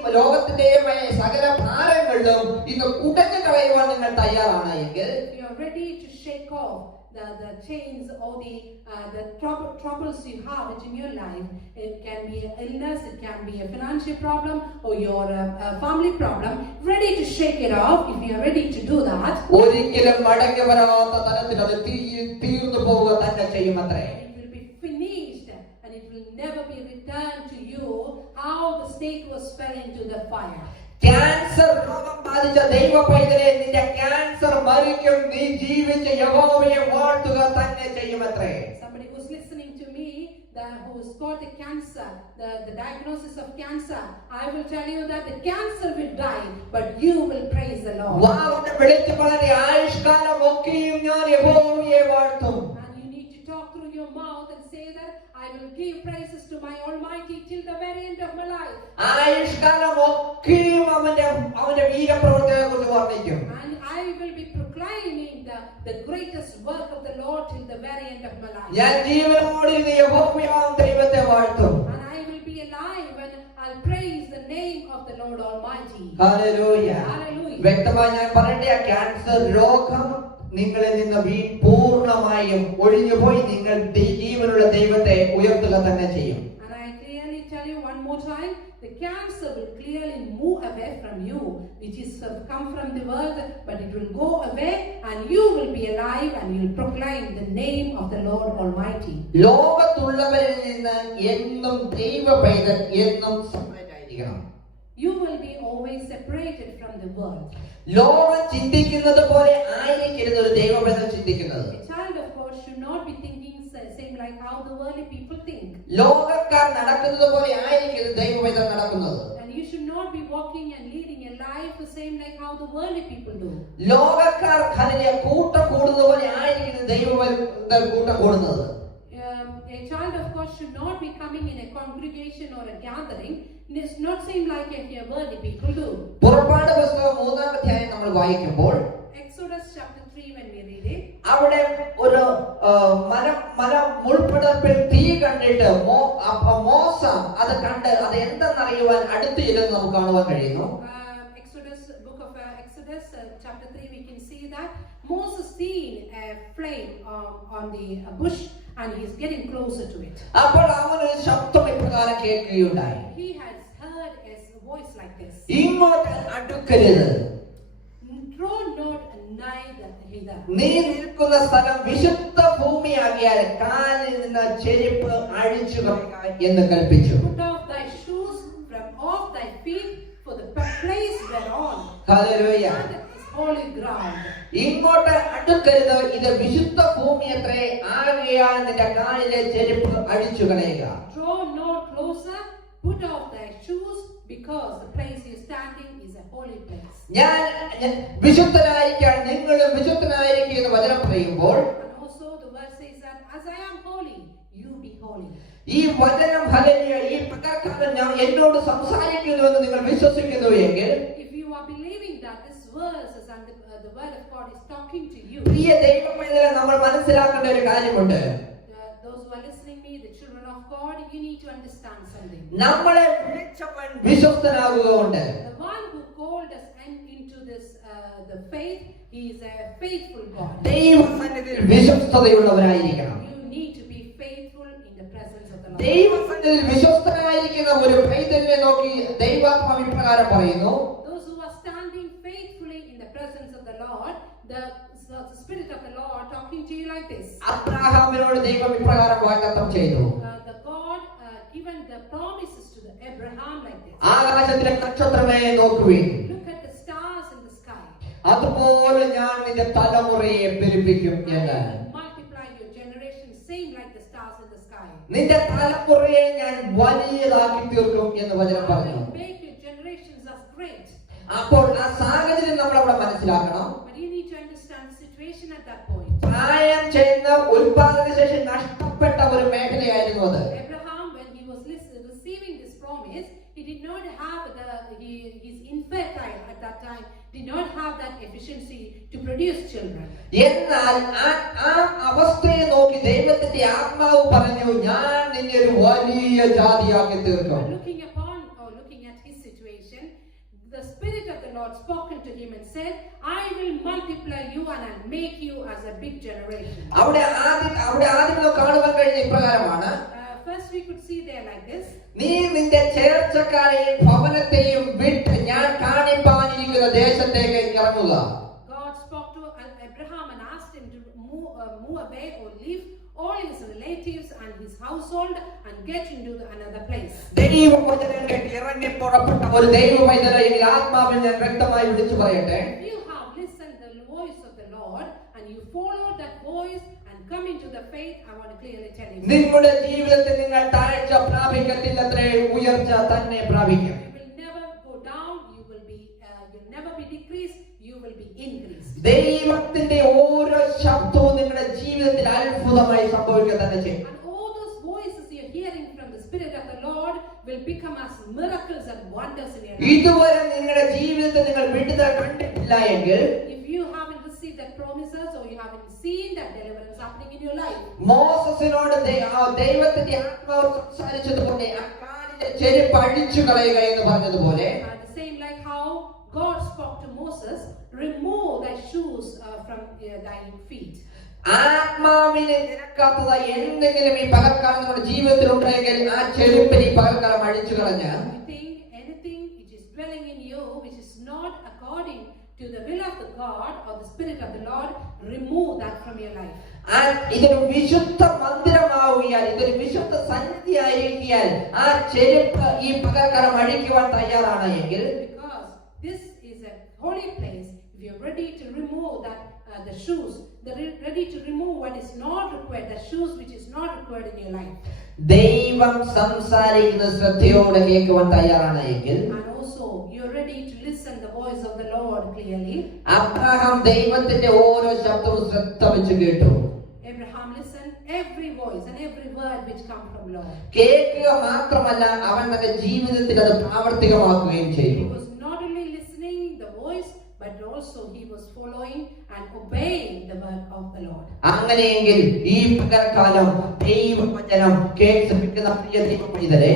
സകല ഭാരങ്ങളിലും ഇന്ന് കുടഞ്ഞു കളയുവാൻ നിങ്ങൾ തയ്യാറാണ് എങ്കിൽ If you are ready to shake off the chains or the troubles you have in your life, it can be an illness, it can be a financial problem or your family problem, ready to shake it off. If you are ready to do that, ഒരിക്കലും മടങ്ങി വരാത്ത തരത്തിൽ അത് തീർന്നു പോവുക തന്നെ ചെയ്യുമത്രേ. it will be finished and it will never be returned to you how the snake was fell into the fire. Cancer രോഗം ബാധിച്ച ദൈവ പൈതലെ നിന്റെ ക്യാൻസർ മരിക്കും, നീ ജീവിച്ച് യഹോവയെ വാഴ്ത്തുക തന്നെ ചെയ്യുമത്രേ. Somebody who's listening to me who's got a cancer, the diagnosis of cancer, I will tell you that the cancer will die but you will praise the Lord. വാവുകൊണ്ട് വിളിച്ചു പറഞ്ഞ ആയുഷ്കാലം ഒക്കെയും ഞാൻ യഹോവയെ വാഴ്ത്തും. And you need to talk through your mouth and say that I will give praises to my Almighty till the very end of my life. ആയുഷ്കാലം ഒക്കെയും അവന്റെ വീരപ്രവൃത്തികളെ കുറിച്ച് വർണ്ണിക്കും. And I will be proclaiming the greatest work of the Lord till the very end of my life. ഞാൻ ജീവനോടെ ഇരുന്ന് യഹോവയാം ദൈവത്തെ വാഴ്ത്തും. And I will be alive and I'll praise the name of the Lord Almighty. Hallelujah. Hallelujah. വ്യക്തമായി ഞാൻ പറയട്ടെ, ക്യാൻസർ രോഗം നിങ്ങളിൽ നിന്ന് പൂർണ്ണമായും ഒഴിഞ്ഞുപോയി നിങ്ങൾ ജീവനുള്ള ദൈവത്തെ ഉയർത്തുക തന്നെ ചെയ്യും. And I clearly tell you one more time, the cancer will clearly move away from you, which is come from the world, but it will go away and you will be alive and you will proclaim the name of the Lord Almighty. ലോകത്തുള്ളവരിൽ നിന്ന് എന്നും ദൈവ പൈതൽ എന്നും സെപ്പറേറ്റ് ആയിരിക്കണം. You will be always separated from the world. ലോകം ചിന്തിക്കുന്നത് പോലെ ആയിരിക്കരുത് ഒരു ദൈവ പൈതൽ ചിന്തിക്കുന്നത്. A child of God should not be thinking same like how the worldly people think. ലോകക്കാർ നടക്കുന്നത് പോലെ ആയിരിക്കരുത് ദൈവ പൈതൽ നടക്കുന്നത്. And you should not be walking and leading a life the same like how the worldly people do. ലോകക്കാർ ഖനിലെ കൂട്ടം കൂടുന്നത് പോലെ ആയിരിക്കരുത് ദൈവ പൈതൽ കൂട്ടം കൂടുന്നത്. A child of God should not be coming in a congregation or a gathering. It's not same like worldly people do. പുറപ്പാട് പുസ്തകം 3-ാം അധ്യായം നമ്മൾ വായിക്കുമ്പോൾ Exodus chapter 3 when we read it, അവിടെ ഒരു മല മുൾപടർപ്പിൽ തീ കണ്ടിട്ട് മോശ അത് കണ്ട് അത് എന്തെന്നറിയുവാൻ അടുത്ത് ചെല്ലുന്നത് നമുക്ക് കാണുവാൻ കഴിയുന്നു. book of Exodus chapter 3 we can see that Moses seen a flame on the bush and he is getting closer to it. അപ്പോൾ അവൻ ഒരു ശബ്ദം ഇപ്രകാരം കേൾക്കുകയുണ്ടായി. He has heard a voice like this. ഇങ്ങോട്ട് അടുക്കരുത്. Draw not nigh hither. നീ നിൽക്കുന്ന സ്ഥലം വിശുദ്ധ ഭൂമിയാകിയാൽ കാലിൽ നിന്ന് ചെരുപ്പ് അഴിച്ചു കളയുക എന്ന് കൽപ്പിച്ചു. Put off thy on. Hallelujah. That is holy ground. ഇങ്ങോട്ട് അടുക്കരുത്, ഇത് വിശുദ്ധ ഭൂമി അത്രേ, ആകയാൽ നിന്റെ കാലിലെ ചെരുപ്പ് അഴിച്ചു കളയുക. Draw no closer, put off thy shoes, because the place you standing is a holy place. ഞാൻ വിശുദ്ധനായിരിക്കാൻ നിങ്ങളും വിശുദ്ധനായിരിക്കും എന്ന് വചനം പറയുമ്പോൾ, And also the verse says that as I am holy, you be holy. ഈ വചനം ഹല്ലേലൂയ ഈ പകൽക്കാലം ഞാൻ എന്നോട് സംസാരിക്കുന്നുവെന്ന് നിങ്ങൾ വിശ്വസിക്കുന്നു എങ്കിൽ, If you are believing that this verse is and the word of God is talking to you, പ്രിയ ദൈവമക്കളെ, നമ്മൾ മനസ്സിലാക്കേണ്ട ഒരു കാര്യമുണ്ട്. those who are listening to me, the children of God, you need to understand something. നമ്മളെ വിളിച്ചവൻ വിശ്വസ്തനാകുകയുണ്ട്. The one who called us into this the faith, he is a faithful God. ദൈവസന്നിധിയിൽ വിശ്വസ്തതയുള്ളവരായിരിക്കണം. You need to be faithful in the presence of the Lord. ദൈവസന്നിധിയിൽ വിശ്വസ്തനായിരിക്കുന്ന ഒരു പൈതലിനെ നോക്കി ദൈവാത്മാവ് ഇപ്രകാരം പറയുന്നു. Those who are standing faithfully in the presence of the Lord, the Spirit of the Lord talking to you like this. അബ്രഹാമിനോട് ദൈവം ഇപ്രകാരം വാഗ്ദത്തം ചെയ്തു. The God given the promises to the Abraham like this. ആകാശത്തിലെ നക്ഷത്രമേ നോക്കുവിൻ, Look at the stars in the sky. അതുപോലെ ഞാൻ നിന്റെ തലമുറയെ പെരുപ്പിക്കും എന്ന്. Multiply your generation same like the stars in the sky. നിന്റെ തലമുറയെ ഞാൻ വലിയതാക്കി തീർക്കും എന്ന് വചനം I പറഞ്ഞു. will make your generations as great. അപ്പോൾ ആ സാഹചര്യം നമ്മൾ അവിടെ മനസ്സിലാക്കണം. But you need to understand the situation at that point. പ്രായം ചെയ്യുന്ന ഉൽപാദന ശേഷി നഷ്ടപ്പെട്ട ഒരു മേഖലയായിരുന്നു അത്. Abraham, when he was receiving this promise, he did not have his infertile at that time did not have that efficiency to produce children. എന്നാൽ ആ അവസ്ഥയെ നോക്കി ദൈവത്തിന്റെ ആത്മാവ് പറഞ്ഞു, ഞാൻ നിന്നെ ഒരു വലിയ ജാതിയാക്കി തീർക്കും. Looking upon or looking at his situation, the Spirit of the Lord spoken to him and said, I will multiply you and I'll make you as a big generation. അവിടെ ആദ്യം കാണുവാൻ കഴിഞ്ഞ ഇപ്രകാരമാണ്. First we could see there like this. നീ നിന്റെ ചേർച്ചക്കാരെയും ഭവനത്തെയും വിട്ട് ഞാൻ കാണിപ്പാനിരിക്കുന്ന ദേശത്തേക്ക് ഇറങ്ങുക. God spoke to Abraham and asked him to move away or leave all his relatives and his household and get into another place. ദൈവവചനം കേട്ട് ഇറങ്ങി പുറപ്പെട്ട ഒരു ദൈവമൈതലെങ്കിൽ ആത്മാവിൽ ഞാൻ വ്യക്തമായി വിളിച്ചു പറയട്ടെ. If you have listened the voice of the Lord and you follow that voice and come into the faith, I want to clearly tell you. നിങ്ങളുടെ ജീവിതത്തിൽ നിങ്ങൾ താഴ്ച പ്രാപിക്കത്തില്ലത്രേ, ഉയർച്ച തന്നെ പ്രാപിക്കും. You will never go down, you'll never be decreased, you will be increased. ദൈവത്തിന്റെ ഓരോ ശബ്ദവും നിങ്ങളുടെ ജീവിതത്തിൽ അത്ഭുതമായി സംഭവിക്കുക തന്നെ ചെയ്യും. And all those voices you're hearing from the Spirit of the Lord will become as miracles and wonders in your life. ഇതുവരെ നിങ്ങളുടെ ജീവിതത്തിൽ നിങ്ങൾ വിടുതൽ കണ്ടിട്ടില്ല എങ്കിൽ, If you haven't received that promises or you haven't seen that deliverance happening in your life, മോസസിനോട് ദൈവത്തിന്റെ ആത്മാവ് സംസാരിച്ചതുപോലെ ആ കാലിലെ ചെരുപ്പ് അഴിച്ചു കളയുക എന്ന് പറഞ്ഞതുപോലെ, the same like how God spoke to Moses, remove thy shoes from thy feet. ആത്മാവിനെ നിരക്കാത്തതായി എന്തെങ്കിലും ഈ പകൽക്കാലം നമ്മുടെ ജീവിതത്തിൽ ഉണ്ടെങ്കിൽ ആ ചെരുപ്പിന് ഈ പകൽക്കാലം അഴിച്ചു കളഞ്ഞ You think anything which is dwelling in you which is not according to the will of the God or the Spirit of the Lord, remove that from your life. ഇതൊരു വിശുദ്ധ മന്ദിരമാവുകയാൽ, ഇതൊരു വിശുദ്ധ സന്നിധിയായിരിക്കാൻ ആ ചെരുപ്പ് ഈ പകൽക്കാലം അഴിക്കുവാൻ തയ്യാറാണ് എങ്കിൽ, Because this is a holy place, if you're ready to remove that the shoes, ready to remove what is not required, the shoes which is not required in your life. ദൈവം സംസാരിക്കുന്ന ശ്രദ്ധയോടെ കേൾക്കുവാൻ തയ്യാറാണ് എങ്കിൽ, And also you're ready to listen the voice of the Lord clearly. Abraham ദൈവത്തിന്റെ ഓരോ ശബ്ദവും ശ്രദ്ധ വെച്ച് കേട്ടു. Abraham listened every voice and every word which come from Lord. കേൾക്കുക മാത്രമല്ല, അവൻ തന്റെ ജീവിതത്തിൽ അത് പ്രാവർത്തികമാക്കുകയും ചെയ്തു. He was not only listening the voice, but also he was following and obeying the word of the Lord. അങ്ങനെയെങ്കിൽ ഈ പകൽക്കാലം ദൈവവചനം കേൾക്കുന്ന പ്രിയ ദൈവമൈതലേ,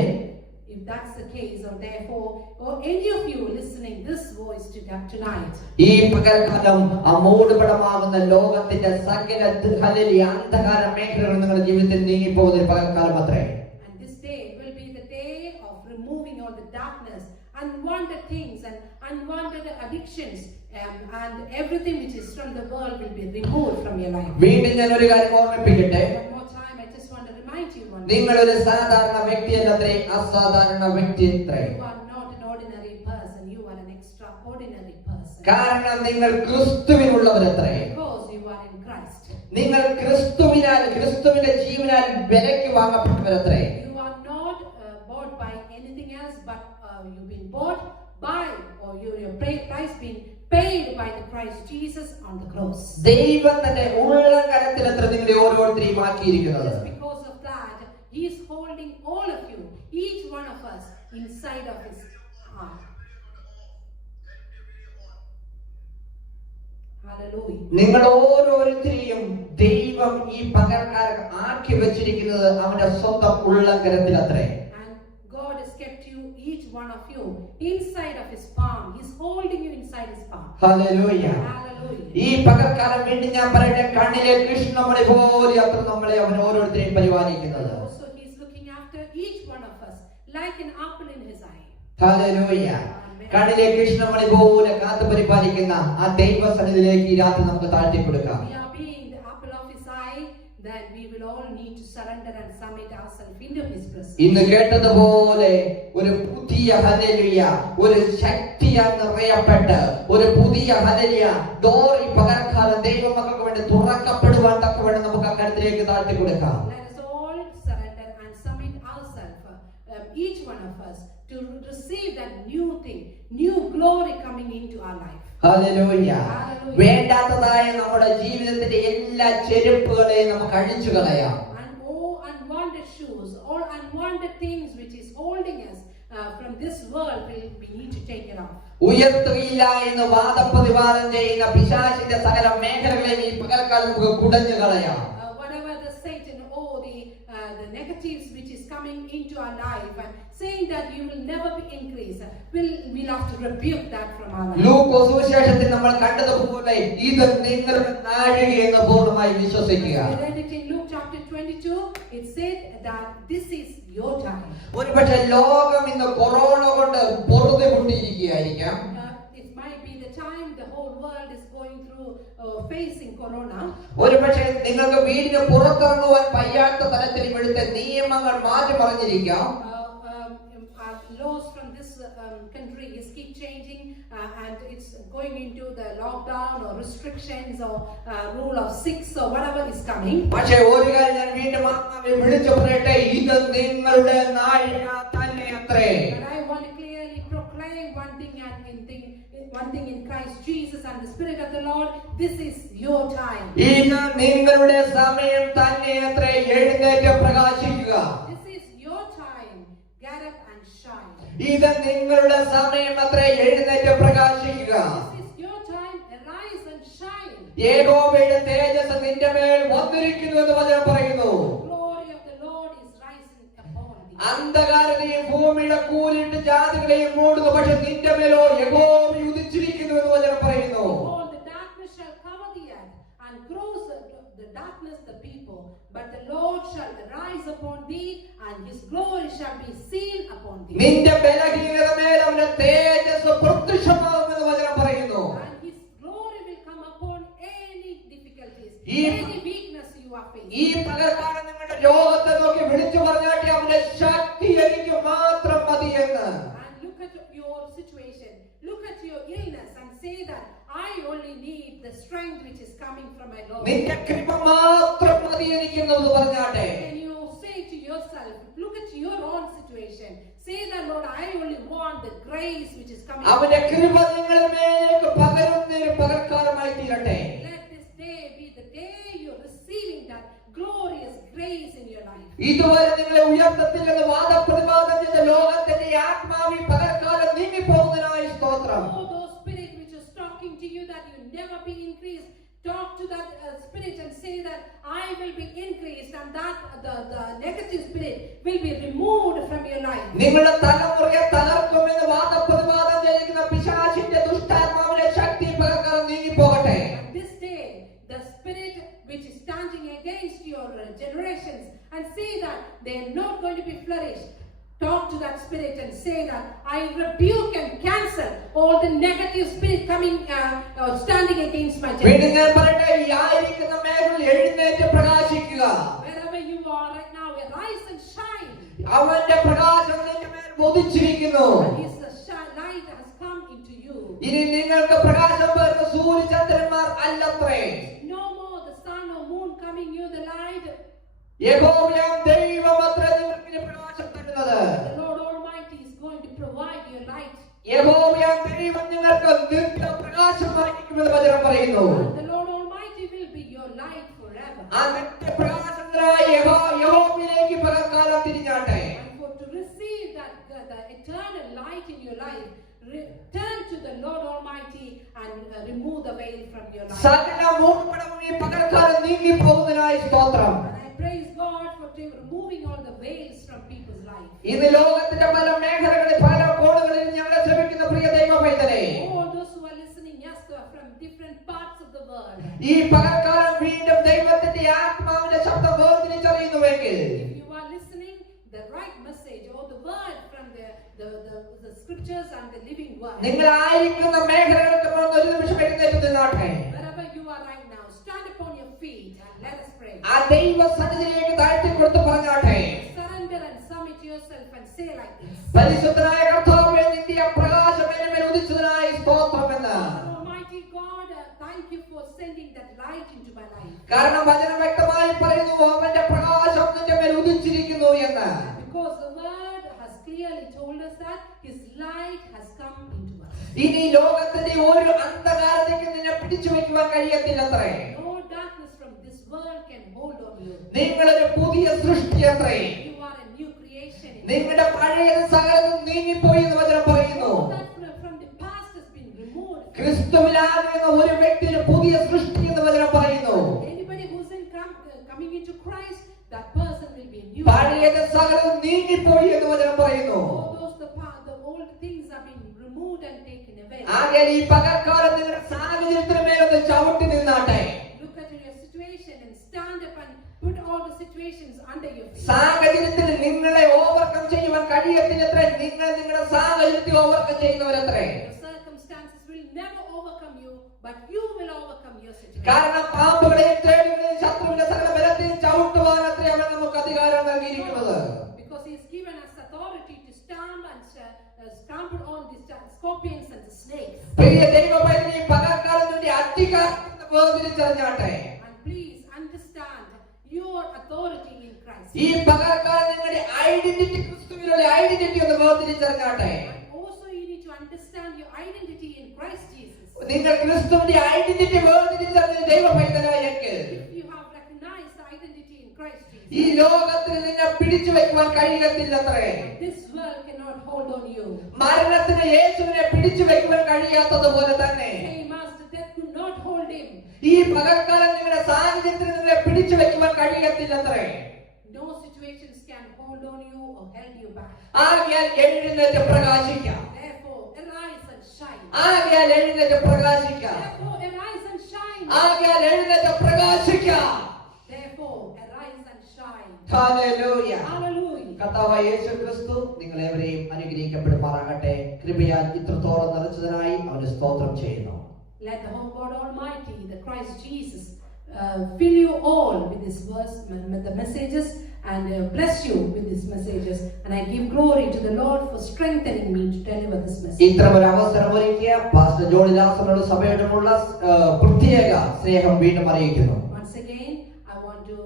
If that's the case, or therefore, or any of you listening this voice tonight, ഈ പകൽക്കാലം അമൂഢപടമാകുന്ന ലോകത്തിന്റെ സകല അന്ധകാര മേഖലകൾ നിങ്ങളുടെ ജീവിതത്തിൽ നീങ്ങിപ്പോകുന്ന പകൽക്കാലം അത്രേ. and this day will be the day of removing all the darkness, unwanted things and unwanted addictions, and everything which is from the world will be removed from your life. വീണ്ടും ഞാൻ ഒരു കാര്യം ഓർമ്മിപ്പിക്കട്ടെ. One more time, I just want to remind you one. നിങ്ങളൊരു സാധാരണ വ്യക്തിയല്ലത്രേ, അസാധാരണ വ്യക്തിയത്രേ. You are not an ordinary person, you are an extraordinary person. കാരണം നിങ്ങൾ ക്രിസ്തുവിനുള്ളവരത്രേ. Because you are in Christ. നിങ്ങൾ ക്രിസ്തുവിന്റെ ജീവനാൽ വിലയ്ക്ക് വാങ്ങപ്പെട്ടവരത്രേ. You are not bought by anything else, but you've been bought by, or your price been paid by the Christ Jesus on the cross. ദൈവം തന്റെ ഉള്ളകരത്തിൽ അത്ര നിങ്ങളെ ഓരോരുത്തരെയും ആക്കിയിരിക്കുന്നത്. Just because of that, He is holding all of you, each one of us, inside of His heart. Hallelujah. നിങ്ങൾ ഓരോരുത്തരെയും ദൈവം ഈ പകർക്കാരൻ ആക്കി വെച്ചിരിക്കുന്നത് അവന്റെ സ്വന്തം ഉള്ളകരത്തിൽ അത്രേ. And God has kept you, each one of you, inside of His palm. He's holding you inside His palm. Hallelujah. ഈ പകർക്കാരൻ വീണ്ടും ഞാൻ പറയട്ടെ, കണ്ണിലെ കൃഷ്ണമണി പോലെ അത്ര നമ്മളെ അവൻ ഓരോരുത്തരെയും പരിപാലിക്കുന്നത്. Also He's looking after each one of us like an apple in His eye. Hallelujah. കണ്ണിലെ കൃഷ്ണമണി പോലെ കാത്തു പരിപാലിക്കുന്ന ആ ദൈവസന്നിധിയിലേക്ക് ഈ രാത്രി നമുക്ക് താഴ്ത്തി കൊടുക്കാം. We are being the apple of His eye, that we will all need to surrender and submit ourselves into His presence. ഇന്ന് കേട്ടതുപോലെ ഒരു പുതിയ ഹല്ലേലൂയ, ഒരു ശക്തിയാൽ നിറയപ്പെട്ട് ഒരു പുതിയ ഹല്ലേലൂയ ഡോർ ഈ പകർക്കാലം ദൈവമക്കൾക്ക് വേണ്ടി തുറക്കപ്പെടുവാൻ തക്കവണ്ണം നമുക്ക് ആ കരുത്തിലേക്ക് താഴ്ത്തി കൊടുക്കാം. Let us all surrender and submit ourselves, each one of us, to receive that new thing, new glory coming into our life. Hallelujah. വേണ്ടാത്തതായ നമ്മുടെ ജീവിതത്തിന്റെ എല്ലാ ചെരുപ്പുകളെയും നമുക്ക് അഴിച്ചു കളയാം. And all unwanted shoes, all unwanted things which is holding us from this world, we need to take it off. ഉയർത്തുകയില്ല എന്ന് വാദപ്രതിവാദം ചെയ്യുന്ന പിശാചിന്റെ സകല മേഖലകളെയും ഈ പകൽക്കാലം നമുക്ക് കുടഞ്ഞു കളയാം. Whatever the Satan or the negatives which is coming into our life and saying that you will never be increased, we'll have to rebuke that from our life. ലൂക്കോസ് സുവിശേഷത്തിൽ നമ്മൾ കണ്ടതുപോലെ ഇത് നിങ്ങളുടെ നാഴികയെന്ന് പൂർണ്ണമായി വിശ്വസിക്കുക. We read it in Luke chapter 22. It said that this is your time. ഒരുപക്ഷെ ലോകം ഇന്ന് കൊറോണ കൊണ്ട് പൊറുതി മുട്ടിയിരിക്കുകയായിരിക്കാം. It might be the time the whole world is going through facing corona. ഒരുപക്ഷെ നിങ്ങൾക്ക് വീടിന് പുറത്തിറങ്ങുവാൻ വയ്യാത്ത തരത്തിൽ ഇവിടുത്തെ നിയമങ്ങൾ മാറ്റി പറഞ്ഞിരിക്കാം. Laws from this country is keep changing, and it's going into the lockdown or restrictions or rule of 6 or whatever is coming. പക്ഷേ ഒരു കാര്യം ഞാൻ വീണ്ടും വിളിച്ചു പറയട്ടെ, ഇത് നിങ്ങളുടെ നാഴിക തന്നെ അത്രേ. But I want to clearly proclaim one thing in Christ Jesus and the Spirit of the Lord. This is your time. ഇത് നിങ്ങളുടെ സമയം തന്നെ അത്രേ. എഴുന്നേറ്റ് പ്രകാശിക്കുക. This is your time. Get up and shine. ഇത് നിങ്ങളുടെ സമയം അത്രേ. എഴുന്നേറ്റ് പ്രകാശിക്കുക. This is your time. Arise and shine. യഹോവയുടെ തേജസ്സ് നിന്റെ മേൽ വന്നിരിക്കുന്നു എന്ന് വചനം പറയുന്നു. Glory of the Lord is rising upon thee. അന്ധകാരത്തെയും ഭൂമിയുടെ കൂലിട്ട് ജാതികളെയും മൂടുന്നു, പക്ഷെ നിന്റെ മേലോ യഹോവ ഉദിച്ചിരിക്കുന്നു എന്ന് വചനം പറയുന്നു. All the darkness shall cover the earth, and gross the darkness the people. But the Lord shall arise upon thee, and His glory shall be seen upon thee. നിന്റെ ബലഹീനത മേൽ അവന്റെ തേജസ്സ് പ്രത്യക്ഷമാകുമെന്ന് വചനം പറയുന്നു. And His glory will come upon any difficulties, ഈ- any weakness you are facing. ഈ പകൽക്കാലം നിങ്ങളുടെ രോഗത്തെ നോക്കി വിളിച്ചു പറഞ്ഞാട്ടെ, അവന്റെ ശക്തി എനിക്ക് മാത്രം മതിയെന്ന്. And look at your situation, look at your illness, and say that I only need the strength which is coming from my Lord. നിന്റെ കൃപ മാത്രം മതി എനിക്കെന്നത് പറഞ്ഞാട്ടെ. When you say to yourself, look at your own situation, say that Lord, I only want the grace which is coming. അവന്റെ കൃപ നിങ്ങളുടെ മേലേക്ക് പകരുന്ന ഒരു പകർക്കാലമായി തീരട്ടെ. Let this day be the day you're receiving that glorious grace in your life. ഇതുവരെ നിങ്ങളെ ഉയർത്തത്തില്ലെന്ന് വാദപ്രതിവാദം ചെയ്ത ലോകത്തിന്റെ ആത്മാവി പകർക്കാലം നീങ്ങിപ്പോകുന്നതിനായി സ്തോത്രം. Oh, those spirit which is talking to you that you never be increased, talk to that spirit and say that I will be increased, and that the negative spirit will be removed from your life. നിങ്ങളുടെ തലമുറയെ തകർക്കുമെന്ന് വാദപ്രതിവാദം ചെയ്യുന്ന പിശാചിന്റെ ദുഷ്ടാത്മാവിന്റെ ശക്തി പകർക്കാലം നീങ്ങിപ്പോകട്ടെ. And this day, the spirit which is standing against your generations and say that they are not going to be flourished, talk to that spirit and say that I rebuke and cancel all the negative spirit coming standing against my generation. വീണ്ടും ഞാൻ പറയട്ടെ, ഈ ആയിരിക്കുന്ന മേഖലയിൽ എഴുന്നേറ്റ് പ്രകാശിക്കുക. Wherever you are right now, arise and shine. അവന്റെ പ്രകാശം നിന്റെ മേൽ ഉദിച്ചിരിക്കുന്നു. And His light has come into to you. ഇനി നിങ്ങൾക്ക് പ്രകാശം പകരുന്ന സൂര്യചന്ദ്രന്മാർ അല്ലത്രേ. No more the sun or moon coming you the light. യഹോവയാം ദൈവമത്രേ നിങ്ങൾക്ക് പ്രകാശം തരുന്നത്. The Lord Almighty is going to provide your light. യഹോവയാം ദൈവം നിങ്ങൾക്ക് നിത്യ പ്രകാശമായിരിക്കുമെന്ന് വചനം പറയുന്നു. The Lord Almighty will be your light forever. ആ നിത്യപ്രകാശത്തിനായി യഹോവയിലേക്ക് പകർക്കാലം തിരിഞ്ഞാട്ടെ. And for to receive that the eternal light in your life, turn to the Lord Almighty and remove the veil from your life. സകല മൂടുപടവും ഈ പകർക്കാലം നീങ്ങി പോകുന്നതിനായി സ്തോത്രം. And I praise God for removing all the veils from people's life. ഇന്ന് ലോകത്തിന്റെ പല മേഖലകളിൽ പല കോണുകളിൽ ഞങ്ങളെ ശ്രമിക്കുന്ന പ്രിയ ദൈവ പൈതലേ, All those who are listening, yes, from different parts of the world. ഈ പകർക്കാലം വീണ്ടും ദൈവത്തിന്റെ ആത്മാവിന്റെ ശബ്ദം വേർതിരിച്ചറിയുന്നുവെങ്കിൽ, If you are listening the right message or the word from the scriptures and the living word, നിങ്ങളായിരിക്കുന്ന മേഖലകൾക്ക് മുന്നിൽ ഒരു നിമിഷം എഴുന്നേറ്റ് നിന്നാട്ടെ. wherever you are right now, stand upon your feet and let us pray. ആ ദൈവ സന്നിധിയിലേക്ക് താഴ്ത്തി കൊടുത്ത് പറഞ്ഞാട്ടെ. Surrender and submit yourself and say like this. പരിശുദ്ധനായ കർത്താവേ, നിന്റെ പ്രകാശം എന്റെ മേൽ ഉദിച്ചതിനായി സ്തോത്രമെന്ന്. Almighty God, thank you for sending that light into my life. കാരണം വചനം വ്യക്തമായി പറയുന്നു, അവന്റെ പ്രകാശം നിന്റെ മേൽ ഉദിച്ചിരിക്കുന്നു എന്ന്. Because the word has clearly told us that his light has come into us. ഇനി ലോകത്തിന്റെ ഒരു അന്ധകാരത്തേക്ക് നിന്നെ പിടിച്ചു വെക്കുവാൻ കഴിയത്തില്ലത്രേ. No darkness from this world can hold on you. നിങ്ങളൊരു പുതിയ സൃഷ്ടിയത്രേ. You are a new creation. നിങ്ങളുടെ പഴയ സകലതും നീങ്ങിപ്പോയി എന്ന് വചനം പറയുന്നു. All that from the past has been removed. ക്രിസ്തുവിലാകുന്ന ഒരു വ്യക്തി ഒരു പുതിയ സൃഷ്ടി എന്ന് വചനം പറയുന്നു. Anybody who's coming into Christ, that person will be a new. പഴയ സകലതും നീങ്ങിപ്പോയി എന്ന് വചനം പറയുന്നു. All those the old things have been removed and taken away. ആകെ ഈ പകർക്കാലം നിങ്ങളുടെ സാഹചര്യത്തിന് മേലൊന്ന് ചവിട്ടി നിന്നാട്ടെ. Look at your situation and stand up and put all the situations under your feet. സാഹചര്യത്തിൽ നിങ്ങളെ ഓവർകം ചെയ്യുവാൻ കഴിയത്തില്ലത്രേ. നിങ്ങൾ നിങ്ങളുടെ സാഹചര്യത്തെ ഓവർകം ചെയ്യുന്നവരത്രേ. Your circumstances will never overcome you, but you will overcome your situation. കാരണം പാമ്പുകളെയും തേടുകളെയും ശത്രുവിന്റെ സകല ബലത്തെയും ചവിട്ടുവാനത്രേ അവൻ നമുക്ക് അധികാരം നൽകിയിരിക്കുന്നത്. Because he has given us authority to stamp and trample on the scorpions and the snakes. പ്രിയ ദൈവപൈതലേ, ഈ പകർക്കാലത്തിന്റെ അധികാരത്തെ വേർതിരിച്ചറിഞ്ഞാട്ടെ. And please understand your authority in Christ. ഈ പകർക്കാലം നിങ്ങളുടെ ഐഡന്റിറ്റി, ക്രിസ്തുവിലുള്ള ഐഡന്റിറ്റി ഒന്ന് വേർതിരിച്ചറിഞ്ഞാട്ടെ. And also you need to understand your identity in Christ Jesus. നിങ്ങൾ ക്രിസ്തുവിന്റെ ഐഡന്റിറ്റി വേർതിരിച്ചറിഞ്ഞ ദൈവപൈതലായെങ്കിൽ, If you have recognized the identity in Christ Jesus, ഈ ലോകത്തിൽ നിന്നെ പിടിച്ചു വെക്കുവാൻ കഴിയത്തില്ലത്രേ. this world cannot hold on you. മരണത്തിന് യേശുവിനെ പിടിച്ചു വെക്കുവാൻ കഴിയാത്തതുപോലെ തന്നെ Same as the death could not hold him. ഈ പകർക്കാലം നിങ്ങളുടെ സാഹചര്യത്തിൽ നിങ്ങളെ പിടിച്ചു വെക്കുവാൻ കഴിയത്തില്ലത്രേ. No situations can hold on you or hold you back. ആകയാൽ എഴുന്നേറ്റ് പ്രകാശിക്കാം. Therefore, arise and shine. ആകയാൽ എഴുന്നേറ്റ് പ്രകാശിക്കാം. Therefore, arise and shine. ആകയാൽ എഴുന്നേറ്റ് പ്രകാശിക്കാം. Therefore, arise and shine. Hallelujah. Hallelujah. കർത്താവായ യേശു ക്രിസ്തു നിങ്ങളേവരെയും അനുഗ്രഹിക്കപ്പെടുമാറാകട്ടെ. കൃപയാൽ ഇത്രത്തോളം നിറച്ചതിനായി അവന് സ്തോത്രം ചെയ്യുന്നു. Let the whole God Almighty, the Christ Jesus, fill you all with His verse, with the messages, and bless you with His messages. And I give glory to the Lord for strengthening me to deliver this message. ഇത്തരമൊരു അവസരം ഒരുക്കിയ പാസ്റ്റർ ജോണിദാസനോട് സഭയോടുമുള്ള പ്രത്യേക സ്നേഹം വീണ്ടും അറിയിക്കുന്നു. Once again, I want to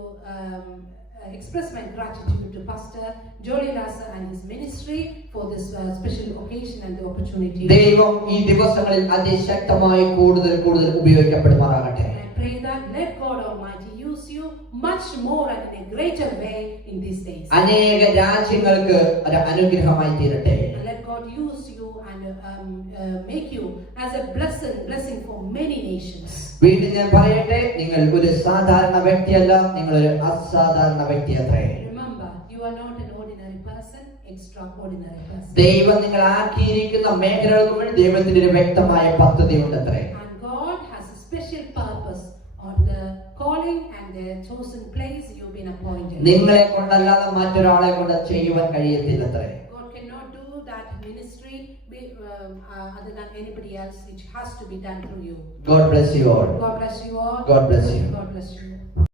express my gratitude to Pastor Jolie Lasser and his ministry for this special occasion and the opportunity. ദൈവം ഈ ദിവസങ്ങളിൽ അതിശക്തമായി കൂടുതൽ ഉപയോഗിക്കപ്പെടുമാറാകട്ടെ. I pray that let God Almighty use you much more and in a greater way in these days. അനേക രാജ്യങ്ങൾക്ക് ഒരു അനുഗ്രഹമായി തീരട്ടെ. And let God use you and make you as a blessing for many nations. വീണ്ടും ഞാൻ പറയട്ടെ, നിങ്ങൾ ഒരു സാധാരണ വ്യക്തിയല്ല, നിങ്ങൾ ഒരു അസാധാരണ വ്യക്തിയത്രേ. Remember, you are not an ordinary person, extraordinary person. ദൈവം നിങ്ങൾ ആക്കിയിരിക്കുന്ന മേഖലകൾക്ക് വേണ്ടി ദൈവത്തിന്റെ ഒരു വ്യക്തമായ പദ്ധതി ഉണ്ടത്രേ. And God has a special purpose on the calling and the chosen place you've been appointed. നിങ്ങളെ കൊണ്ടല്ലാതെ മറ്റൊരാളെ കൊണ്ട് ചെയ്യുവാൻ കഴിയത്തില്ലത്രേ. God cannot do that ministry other than anybody else. It has to be done through you. God bless you all. God bless you all. God bless you. God bless you.